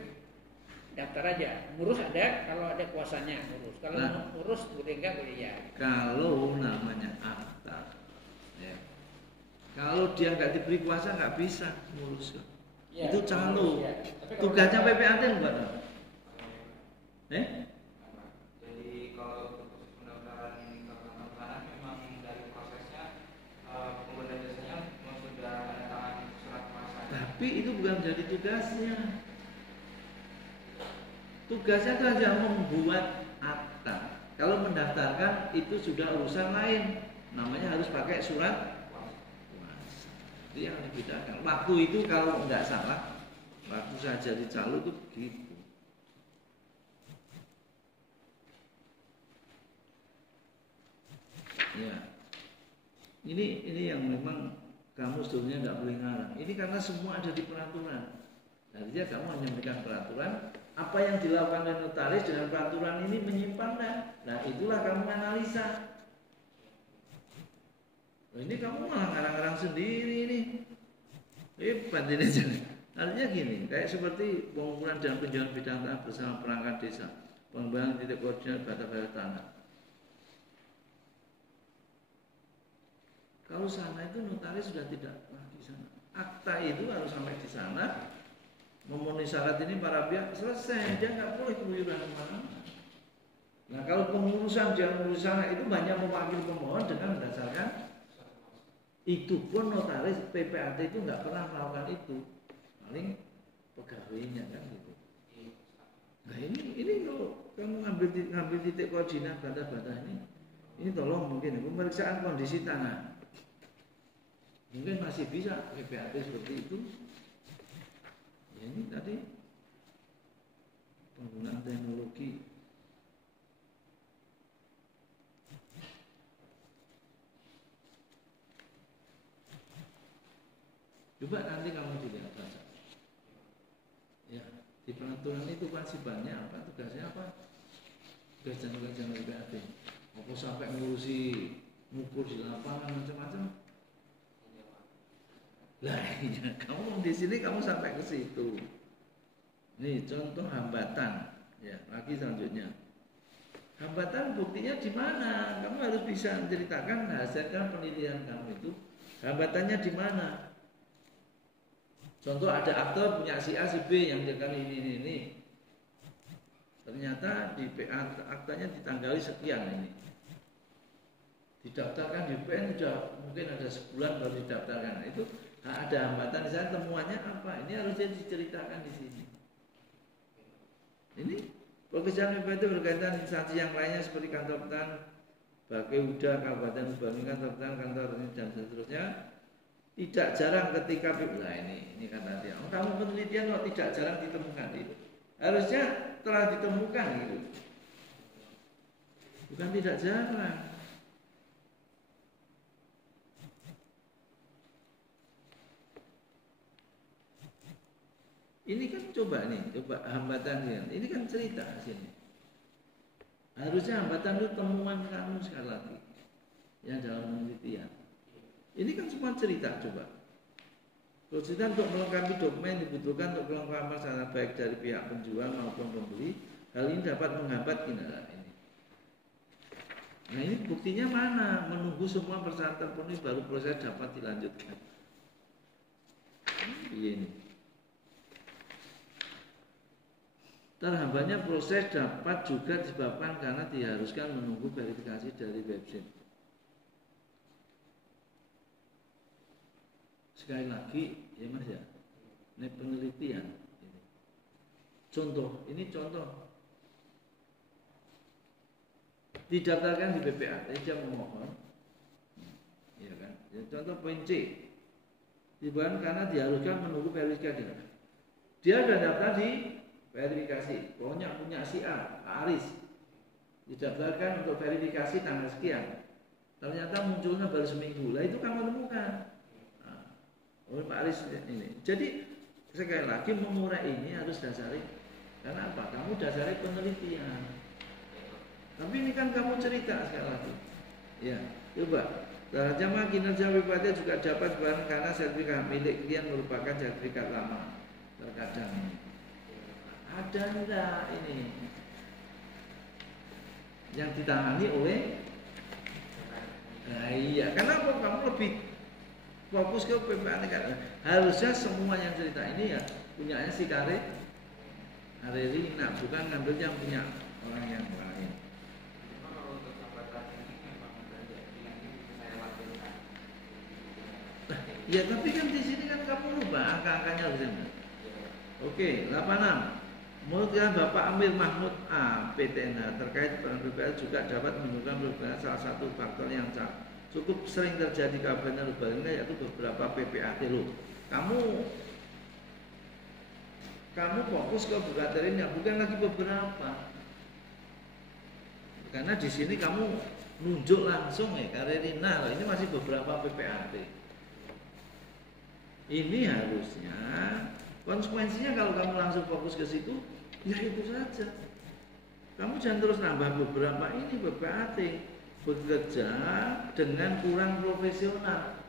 daftar aja, ngurus ada kalau ada kuasanya ngurus. Kalau ngurus boleh enggak boleh ya. Kalau namanya akta, ya. Kalau dia nggak diberi kuasa nggak bisa ngurus. Ya, itu calo. Ya. Tugasnya PPAT buat apa? Jadi kalau untuk pendaftaran ini ke kantor tanah memang dari prosesnya pengguna jasanya sudah ada tangan surat kuasa. Tapi itu bukan menjadi tugasnya. Tugasnya itu hanya membuat akta. Kalau mendaftarkan itu sudah urusan lain. Namanya harus pakai surat kuasa. Itu yang dibedakan. Waktu itu kalau nggak salah, waktu saya jadi calo itu begitu. Ya, ini yang memang kamu sebetulnya nggak boleh ngarang. Ini karena semua ada di peraturan. Artinya kamu hanya memberikan peraturan. Apa yang dilakukan oleh notaris dengan peraturan ini menyimpang enggak? Nah itulah kamu analisa. Nah, ini kamu malah ngarang-ngarang sendiri ini. Hebat ini. Artinya gini, kayak seperti pengumpulan dan penjualan bidang tanah bersama perangkat desa, pengembangan titik koordinat batas tanah. Kalau sana itu notaris sudah tidak lagi sana. Akta itu harus sampai di sana. Memenuhi syarat ini para pihak selesai, dia nggak boleh keluyuran kemana-mana. Nah kalau pengurusan dia mengurus sana itu banyak memanggil pemohon dengan berdasarkan itu pun notaris PPAT itu nggak pernah melakukan itu, paling pegawainya kan gitu. Nah ini kalau kamu ngambil titik koordinat bata-bata ini tolong mungkin pemeriksaan kondisi tanah, mungkin masih bisa PPAT seperti itu. Ya, ini tadi penggunaan teknologi. Coba nanti kamu dilihat saja. Ya, di peraturan itu kewajibannya apa, tugasnya apa? Tugas PPAT. Apa sampai ngurusi ngukur di lapangan macam-macam? Lah iya, kamu di sini kamu sampai ke situ. Nih contoh hambatan, ya lagi selanjutnya. Hambatan buktinya di mana? Kamu harus bisa menceritakan hasilkan penelitian kamu itu. Hambatannya di mana? Contoh ada akte punya si A si B yang dikatakan ini. Ternyata di PA aktanya ditanggali sekian ini. Didaftarkan di PN sudah mungkin ada sebulan baru didaftarkan. Nah, itu ada hambatan di sana, temuannya apa? Ini harusnya diceritakan di sini. Ini pekerjaan PPAT itu berkaitan instansi yang lainnya seperti kantor petani, Bagai Uda, Kabupaten Subang, kantor petani, kantor ini dan seterusnya. Tidak jarang ketika ini kata dia. Kamu penelitian kok tidak jarang ditemukan itu. Harusnya telah ditemukan gitu. Bukan tidak jarang. Ini kan coba hambatan kan. Ini kan cerita sini. Harusnya hambatan itu temuan kamu sekali lagi. yang dalam penelitian. Ini kan semua cerita coba. Kalau cerita untuk melengkapi dokumen dibutuhkan untuk kelengkapan secara baik dari pihak penjual maupun pembeli. Hal ini dapat menghambat kinerja ini. Nah ini buktinya mana? Menunggu semua persyaratan terpenuhi baru proses dapat dilanjutkan. Ini. Terhambatnya proses dapat juga disebabkan karena diharuskan menunggu verifikasi dari website. Sekali lagi, ya Mas ya, ini penelitian. Contoh, ini contoh. Didaftarkan di BPAT, dia memohon, ya kan? Ya, contoh poin C, dibuat karena diharuskan menunggu verifikasi. Dia sudah daftar di verifikasi, pokoknya punya si A, Pak Aris, didaftarkan untuk verifikasi tanggal sekian. Ternyata munculnya baru seminggu, lah itu kamu temukan. Oleh Pak Aris ini. Jadi sekali lagi mengurai ini harus dasari, karena apa? Kamu dasari penelitian. Tapi ini kan kamu cerita sekali lagi. Ya, coba. Jamaah kinerja BPAT juga dapat barang karena sertifikat milik klien merupakan sertifikat lama. Terkadang ada enggak ini yang ditangani oleh? Nah, iya, karena apa? Kamu lebih fokus ke BPAT kan. Harusnya semua yang cerita ini ya punyanya si Karerina, bukan ngambil yang punya orang yang lain. Ya tapi kan di sini kan kamu rubah angka-angkanya harusnya. Oke, 86. Menurut Bapak Amir Mahmud A, PTNH terkait peran BPAT juga dapat menunjukkan perubahan salah satu faktor yang cukup sering terjadi kabarnya rubahnya yaitu beberapa PPAT loh. Kamu fokus ke bukaterinya, bukan lagi beberapa. Karena di sini kamu nunjuk langsung ya Karerina loh, ini masih beberapa PPAT. Ini harusnya konsekuensinya kalau kamu langsung fokus ke situ, ya itu saja. Kamu jangan terus nambah beberapa ini BPAT, bekerja dengan kurang profesional.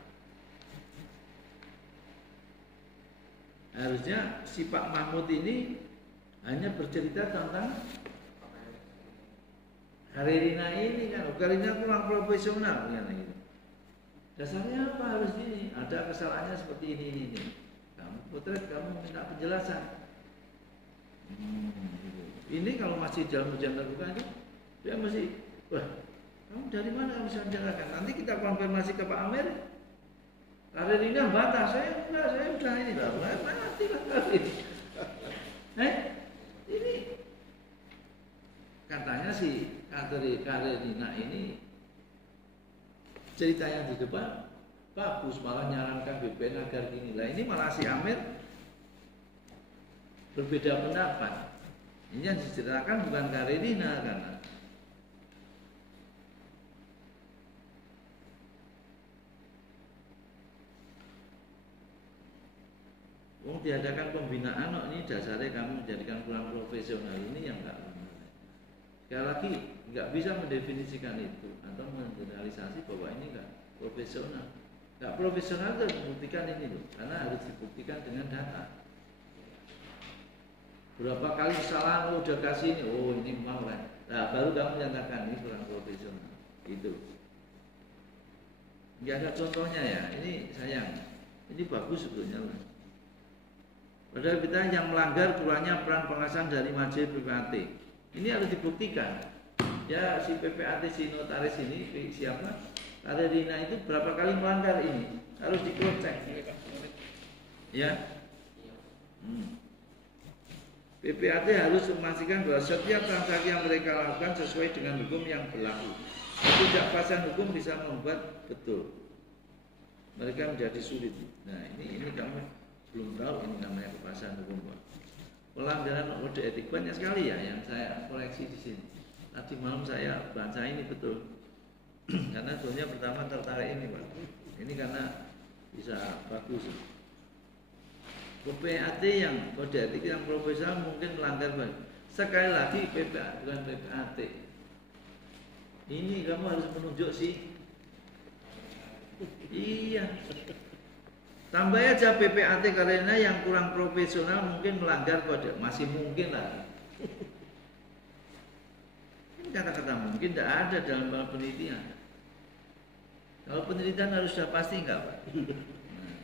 Harusnya si Pak Mahmud ini hanya bercerita tentang Karerina ini kan, Karerina kurang profesional kan gitu. Dasarnya apa harus ini? Ada kesalahannya seperti ini. Kamu potret, kamu minta penjelasan. Ini kalau masih dalam ujian terbuka itu, dia masih, wah, kamu dari mana kamu bisa menjelaskan? Nanti kita konfirmasi ke Pak Amir. Karerina bantah, saya udah ini lah, mati lah kali. Ini katanya si Karerina ini cerita yang di depan bagus, malah nyarankan BPN agar gini lah. Ini malah si Amir berbeda pendapat. Ini yang diceritakan bukan Karerina karena diadakan pembinaan, ini dasarnya kamu menjadikan kurang profesional, ini yang enggak benar. Sekali lagi nggak bisa mendefinisikan itu atau mengeneralisasi bahwa ini enggak profesional. Nggak profesional itu membuktikan ini loh, karena harus dibuktikan dengan data. Berapa kali kesalahan lo udah kasih ini, oh ini mau lah. Nah baru kamu nyatakan ini kurang profesional. Itu. Nggak ada contohnya ya. Ini sayang. Ini bagus sebetulnya lah. Padahal kita yang melanggar kurangnya peran pengawasan dari majelis BPAT. Ini harus dibuktikan. Ya si PPAT si notaris ini siapa? Karerina itu berapa kali melanggar ini? Harus di-cross check. Ya. PPAT harus memastikan bahwa setiap transaksi yang mereka lakukan sesuai dengan hukum yang berlaku. Ketidakpastian hukum bisa membuat betul mereka menjadi sulit. Nah ini kamu belum tahu ini namanya kepastian hukum, Pak. Pelanggaran kode etik banyak sekali ya yang saya koreksi di sini. Tadi malam saya baca ini betul. Karena sebetulnya pertama tertarik ini, Pak. Ini karena bisa bagus. PPAT yang kode etik yang profesional mungkin melanggar banyak. Sekali lagi PPAT bukan PPAT. Ini kamu harus menunjuk si Iya. Tambah aja PPAT karena yang kurang profesional mungkin melanggar kode, masih mungkin lah. Ini kata-kata mungkin tidak ada dalam penelitian. Kalau penelitian harus sudah pasti enggak, Pak? Nah.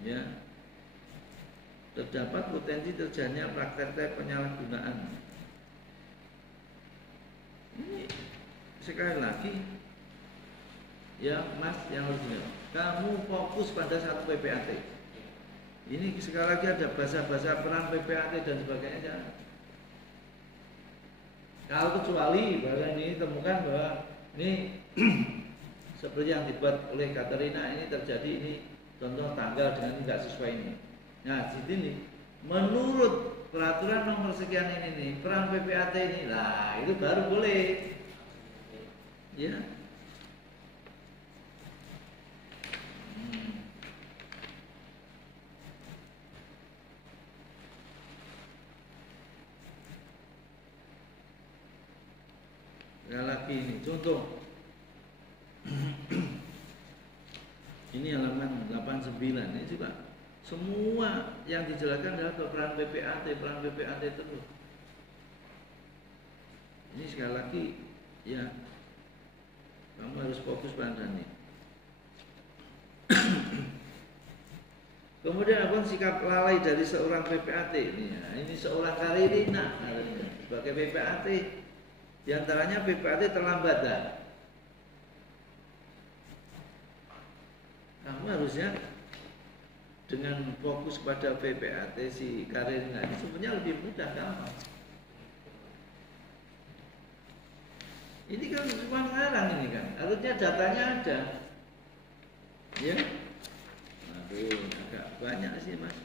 Ya. Terdapat potensi terjadinya praktek penyalahgunaan. Ini sekali lagi, ya Mas yang harus ingat, kamu fokus pada satu PPAT. Ini sekali lagi ada bahasa-bahasa peran PPAT dan sebagainya. Kalau kecuali bahwa ini temukan bahwa ini seperti yang dibuat oleh Katerina ini terjadi ini contoh tanggal dengan tidak sesuai ini. Nah, di sini menurut peraturan nomor sekian ini nih, peran PPAT ini, lah itu baru boleh. Ya. Sekali lagi ini contoh. Ini halaman 89 ini juga. Semua yang dijelaskan adalah peran PPAT terus. Ini sekali lagi, ya, kamu harus fokus pada ini. Kemudian apa sikap lalai dari seorang PPAT ini? Ya, ini seorang Katerina sebagai PPAT. Di antaranya PPAT terlambat dah. Kamu harusnya dengan fokus pada PPAT si Katerina ini sebenarnya lebih mudah, gampang. Ini kan cuma ngarang ini kan, harusnya datanya ada, ya. Aduh, agak banyak sih Mas.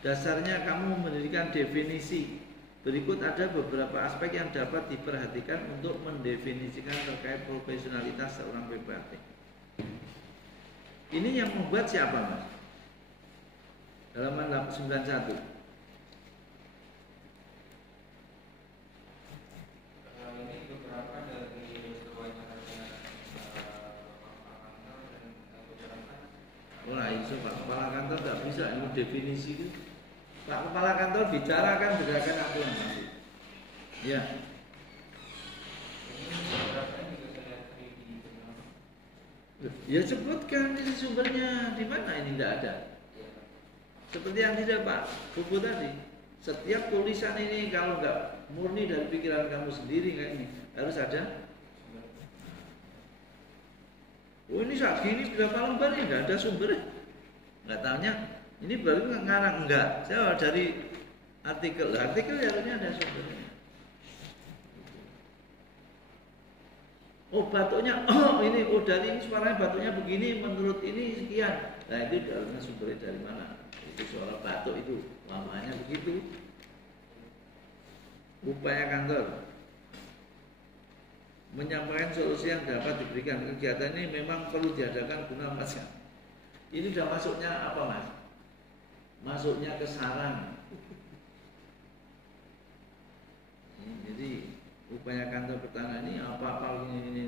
Dasarnya kamu mendirikan definisi. Berikut ada beberapa aspek yang dapat diperhatikan untuk mendefinisikan terkait profesionalitas seorang PPAT. Ini yang membuat siapa, Mas? Halaman 91. Ini beberapa dari wawancaranya Bapak dan beberapa. Wah, iso Pak Kepala Kantor nggak bisa ini definisi itu. Pak Kepala Kantor bicara kan berdasarkan aturan nanti. Ya. Ya sebutkan ini sumbernya di mana ini tidak ada. Seperti yang tidak Pak Buku tadi. Setiap tulisan ini kalau nggak murni dari pikiran kamu sendiri kayak ini harus ada. Oh ini saat gini berapa lembar ini nggak ada sumbernya. Nggak tahunya ini baru ngarang enggak. Saya dari artikel ya harusnya ada sumbernya. Oh batuknya, oh ini, oh dari ini suaranya batuknya begini, menurut ini sekian. Nah itu dalamnya sumbernya dari mana? Itu suara batuk itu, lamanya begitu. Upaya kantor menyampaikan solusi yang dapat diberikan. Kegiatan ini memang perlu diadakan guna masyarakat. Ini sudah masuknya apa Mas? Masuknya ke sarang. Jadi upaya kantor pertahanan ini apa ini.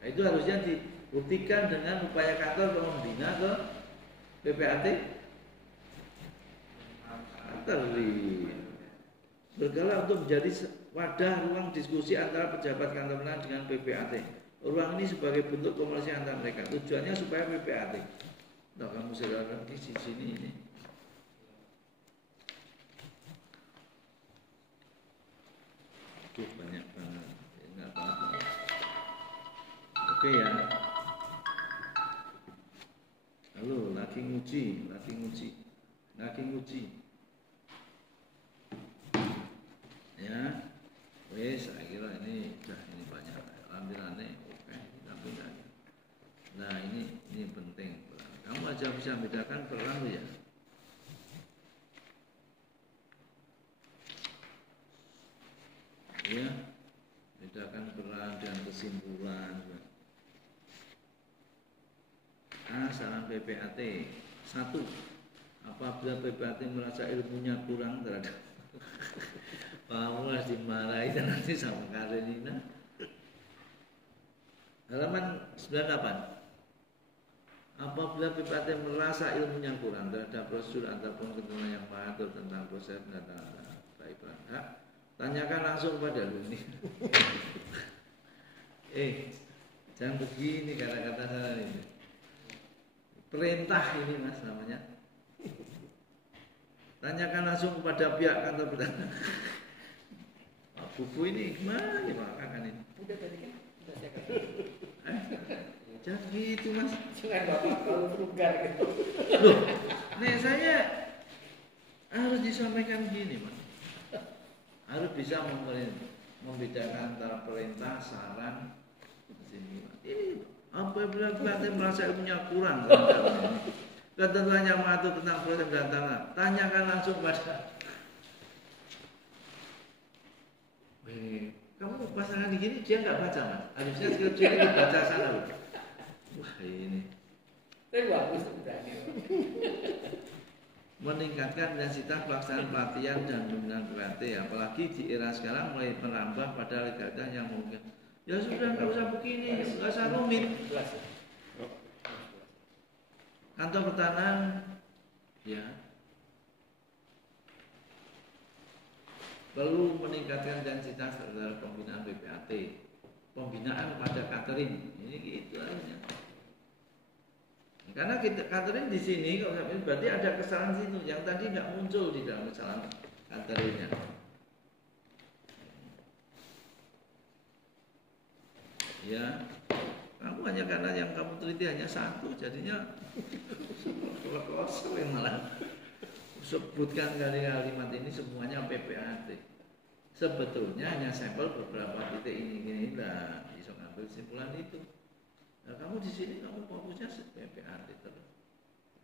Nah, itu harusnya dibuktikan dengan upaya kantor membina ke PPAT. Bergerak untuk menjadi wadah ruang diskusi antara pejabat kantor pertahanan dengan PPAT. Ruang ini sebagai bentuk komunikasi antara mereka. Tujuannya supaya PPAT. Nah, kamu silakan di sini ini. Banyak banget, enggak apa-apa. Oke ya. Halo, lagi nguji. Ya, wes, saya kira ini udah ini banyak lampirannya. Oke, tapi enggak. Nah ini penting. Kamu aja bisa bedakan peran ya. Ya, bedakan peran dan kesimpulan. Saran PPAT. 1. Apabila PPAT merasa ilmunya kurang terhadap kamu harus dimarahi dan nanti sama Karenina. Halaman 98. Apabila PPAT merasa ilmunya kurang terhadap prosedur ataupun ketentuan yang mengatur tentang proses pendataan baik berhak, tanyakan langsung pada lu nih. Jangan begini kata-kata saya ini. Perintah ini mas namanya. Tanyakan langsung kepada pihak kantor bertanya. Buku ini gimana nih Pak Kakak ini? Udah tadi kan udah saya kasih. Jangan gitu mas. Jangan bapak kalau vulgar gitu. Loh, nih saya harus disampaikan gini mas. Harus bisa membedakan antara perintah, saran, sini. Ini apabila kita merasa ilmunya kurang, ketentuannya mengatur tentang proses pendataan, tanyakan langsung pada. Kamu pasangan gini dia nggak baca mas. Harusnya skripsi ini dibaca sana loh. Wah ini. Tapi bagus berani. Meningkatkan intensitas pelaksanaan pelatihan dan pembinaan PPAT, apalagi di era sekarang mulai menambah pada legalkan yang mungkin. Ya sudah nggak usah begini, nggak usah rumit. Kantor pertanahan, ya perlu meningkatkan intensitas terhadap pembinaan PPAT, pembinaan pada catering, ini gitu aja. Karena catering di sini kalau berarti ada kesalahan situ yang tadi nggak muncul di dalam kesalahan cateringnya. Ya, kamu hanya karena yang kamu teliti hanya satu, jadinya kosong malah. Sebutkan kali-kali kalimat ini semuanya PPAT. Sebetulnya hanya sampel beberapa titik ini lah bisa ngambil kesimpulan itu. Nah, kamu di sini kamu fokusnya PPAT terus.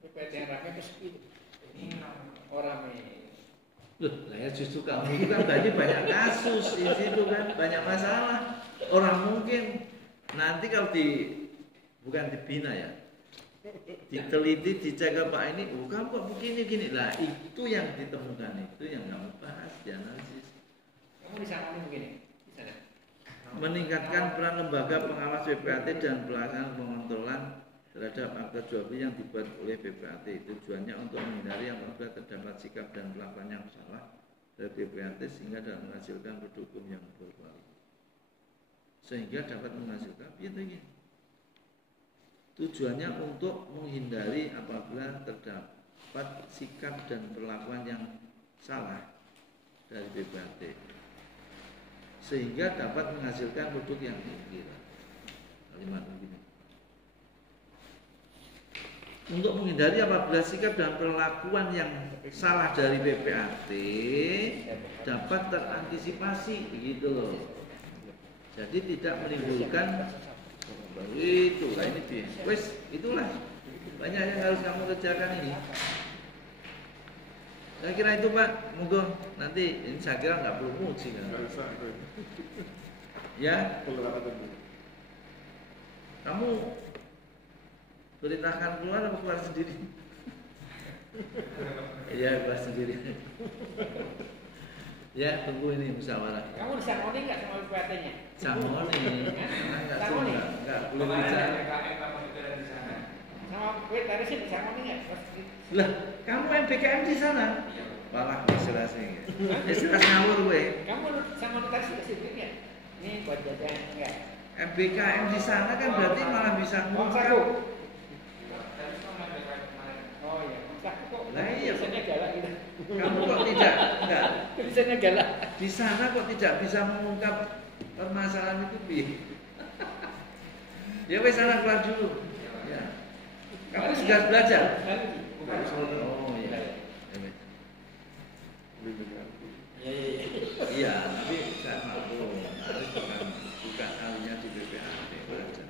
PPAT yang rame ke segitu. Ini orang ini. Loh, ya justru kamu itu kan tadi banyak kasus di situ kan, banyak masalah. Orang mungkin nanti kalau bukan dibina ya, diteliti, dicek Pak ini, kamu kok begini-gini lah, itu yang ditemukan itu yang kamu bahas, dianalisis. Kamu bisa ngomong begini, bisa deh. Meningkatkan peran lembaga pengawas PPAT dan pelaksanaan pengontrolan terhadap akta jual beli yang dibuat oleh PPAT. Tujuannya untuk menghindari yang terdapat sikap dan perlakuan yang salah dari PPAT sehingga dapat menghasilkan produk hukum yang berkualitas. Sehingga dapat menghasilkan begini. Tujuannya untuk menghindari apabila terdapat sikap dan perlakuan yang salah dari PPAT, sehingga dapat menghasilkan produk yang tinggi. Kalimat begini. Untuk menghindari apabila sikap dan perlakuan yang salah dari PPAT dapat terantisipasi, begitu loh. Jadi tidak menimbulkan itu lah ini dia. Wes itulah banyak yang harus kamu kerjakan ini. Saya kira itu Pak, monggo nanti ini saya kira nggak perlu muji kan. Ya. Kamu perintahkan keluar atau keluar sendiri? Iya keluar sendiri. Ya tunggu ini musyawarah. Kamu disangoni nggak sama PPAT-nya? Sangoni, nggak boleh bicara. Sama gue tadi sih disangoni nggak? Lah, kamu MBKM di sana? Malah istilahnya. Istilah ngawur gue. Kamu sama tadi sih nggak? Ini buat jajan enggak? MBKM di sana kan berarti malah bisa ngungkap. Oh iya, ngungkap kok. Lah iya, biasanya galak gitu. Kamu kok tidak enggak? Biasanya galak. Di sana kok tidak bisa mengungkap permasalahan itu piye? Ya wes sana keluar dulu. Ya. Kamu sudah belajar? Oh iya. Iya, tapi saya maklum harus bukan ahlinya di BPAT belajar.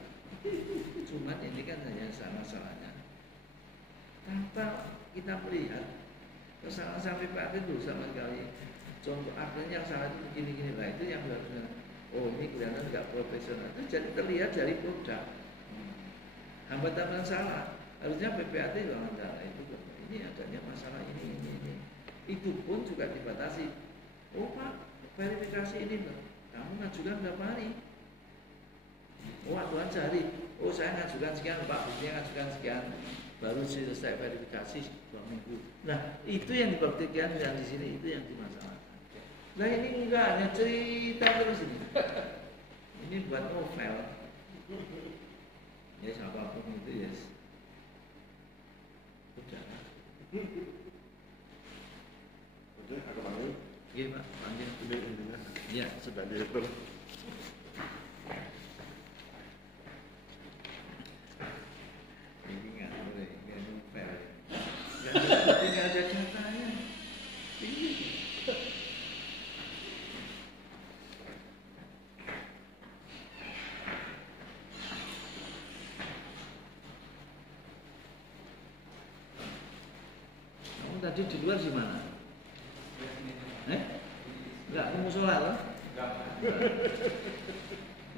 Cuma ini kan hanya masalahnya. Tanpa kita melihat kesalahan BPAT itu sama sekali. Contoh akhirnya yang salah itu begini-gini lah, itu yang harusnya oh ini kelihatan nggak profesional. Itu jadi terlihat dari produk. Hambatan salah. Harusnya PPAT wawancara itu ini adanya masalah ini. Itu pun juga dibatasi. Oh Pak, verifikasi ini loh. Kamu ngajukan berapa hari? Oh aturan sehari. Oh saya ngajukan sekian Pak, buktinya ngajukan sekian. Baru selesai verifikasi 2 minggu. Nah itu yang dibuktikan yang di sini itu yang dimasalahkan. Nah ini enggak hanya cerita terus ini. Ini buat novel. Ya siapapun itu ya. Udah. Udah, aku panggil. Iya Pak, panggil. Udah intinya. Iya. Sudah direktur. Ini nggak boleh, nggak novel. Nggak ada datanya. Ini. Kamu tadi di luar di mana? Enggak ke musola loh?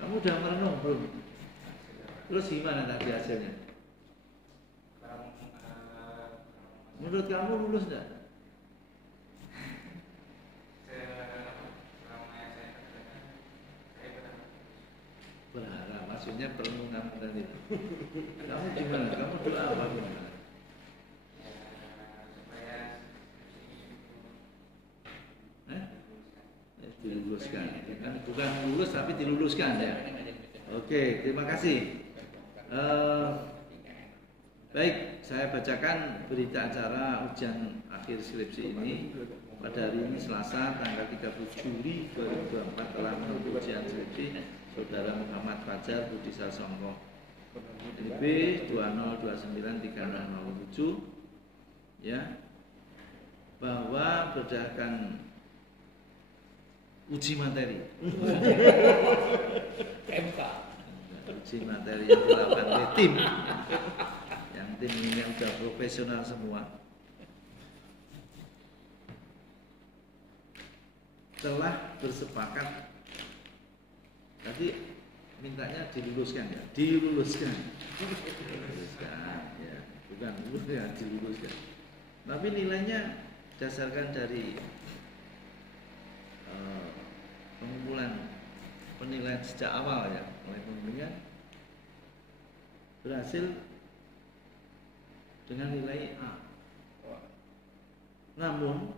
Kamu udah merenung belum? Terus gimana tadi hasilnya? Menurut kamu lulus enggak? Berharap, maksudnya perenungan tadi. Kamu gimana? Kamu doa apa gimana? Diluluskan, bukan lulus tapi diluluskan ya. Oke, terima kasih. Baik, saya bacakan berita acara ujian akhir skripsi ini pada hari ini Selasa tanggal 30 Juli 2024 telah menutup ujian skripsi Saudara Muhammad Fajar Budi Sasongko NIB 20293007 ya, bahwa berdasarkan uji materi MK. Uji materi yang dilakukan oleh tim ini yang sudah profesional semua telah bersepakat. Tadi mintanya diluluskan ya, diluluskan ya, bukan ya, diluluskan. Tapi nilainya dasarkan dari pengumpulan penilaian sejak awal ya oleh pembimbingnya berhasil dengan nilai A. Namun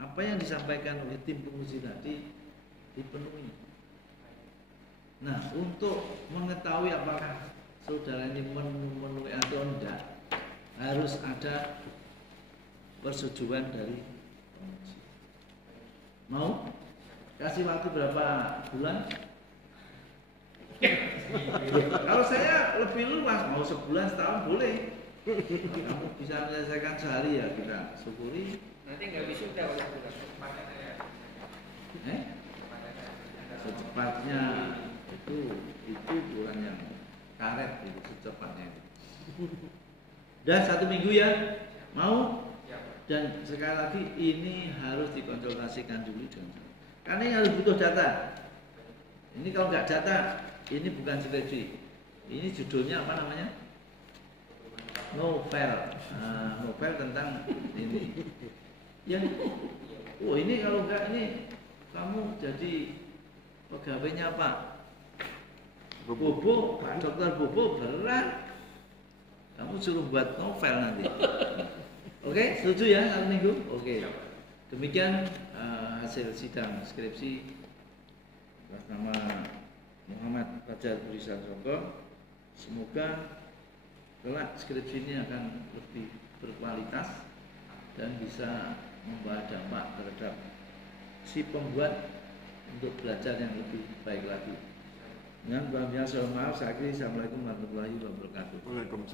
apa yang disampaikan oleh tim penguji tadi dipenuhi. Nah, untuk mengetahui apakah saudara ini memenuhi atau tidak, harus ada persetujuan dari penguji. Mau kasih waktu berapa bulan? Kalau saya lebih luas, mau sebulan setahun boleh. Kamu bisa menyelesaikan sehari ya kita syukuri. Nanti nggak bisa udah Secepatnya itu bukan yang karet itu secepatnya. Dan 1 minggu ya mau. Dan sekali lagi ini harus dikonsultasikan dulu dengan saya. Karena ini harus butuh data. Ini kalau nggak data, ini bukan skripsi. Ini judulnya apa namanya? Novel. Novel tentang ini. Yang, ini kalau nggak ini kamu jadi pegawainya Pak Bobo, Pak Dokter Bobo berat. Kamu suruh buat novel nanti. Oke, setuju ya 1 minggu? Oke. Demikian hasil sidang skripsi atas nama Muhammad Fajar Budi Sasongko. Semoga kelak skripsi ini akan lebih berkualitas dan bisa membawa dampak terhadap si pembuat untuk belajar yang lebih baik lagi. Dengan berbiasa maaf, saya akhiri. Assalamualaikum warahmatullahi wabarakatuh. Waalaikumsalam.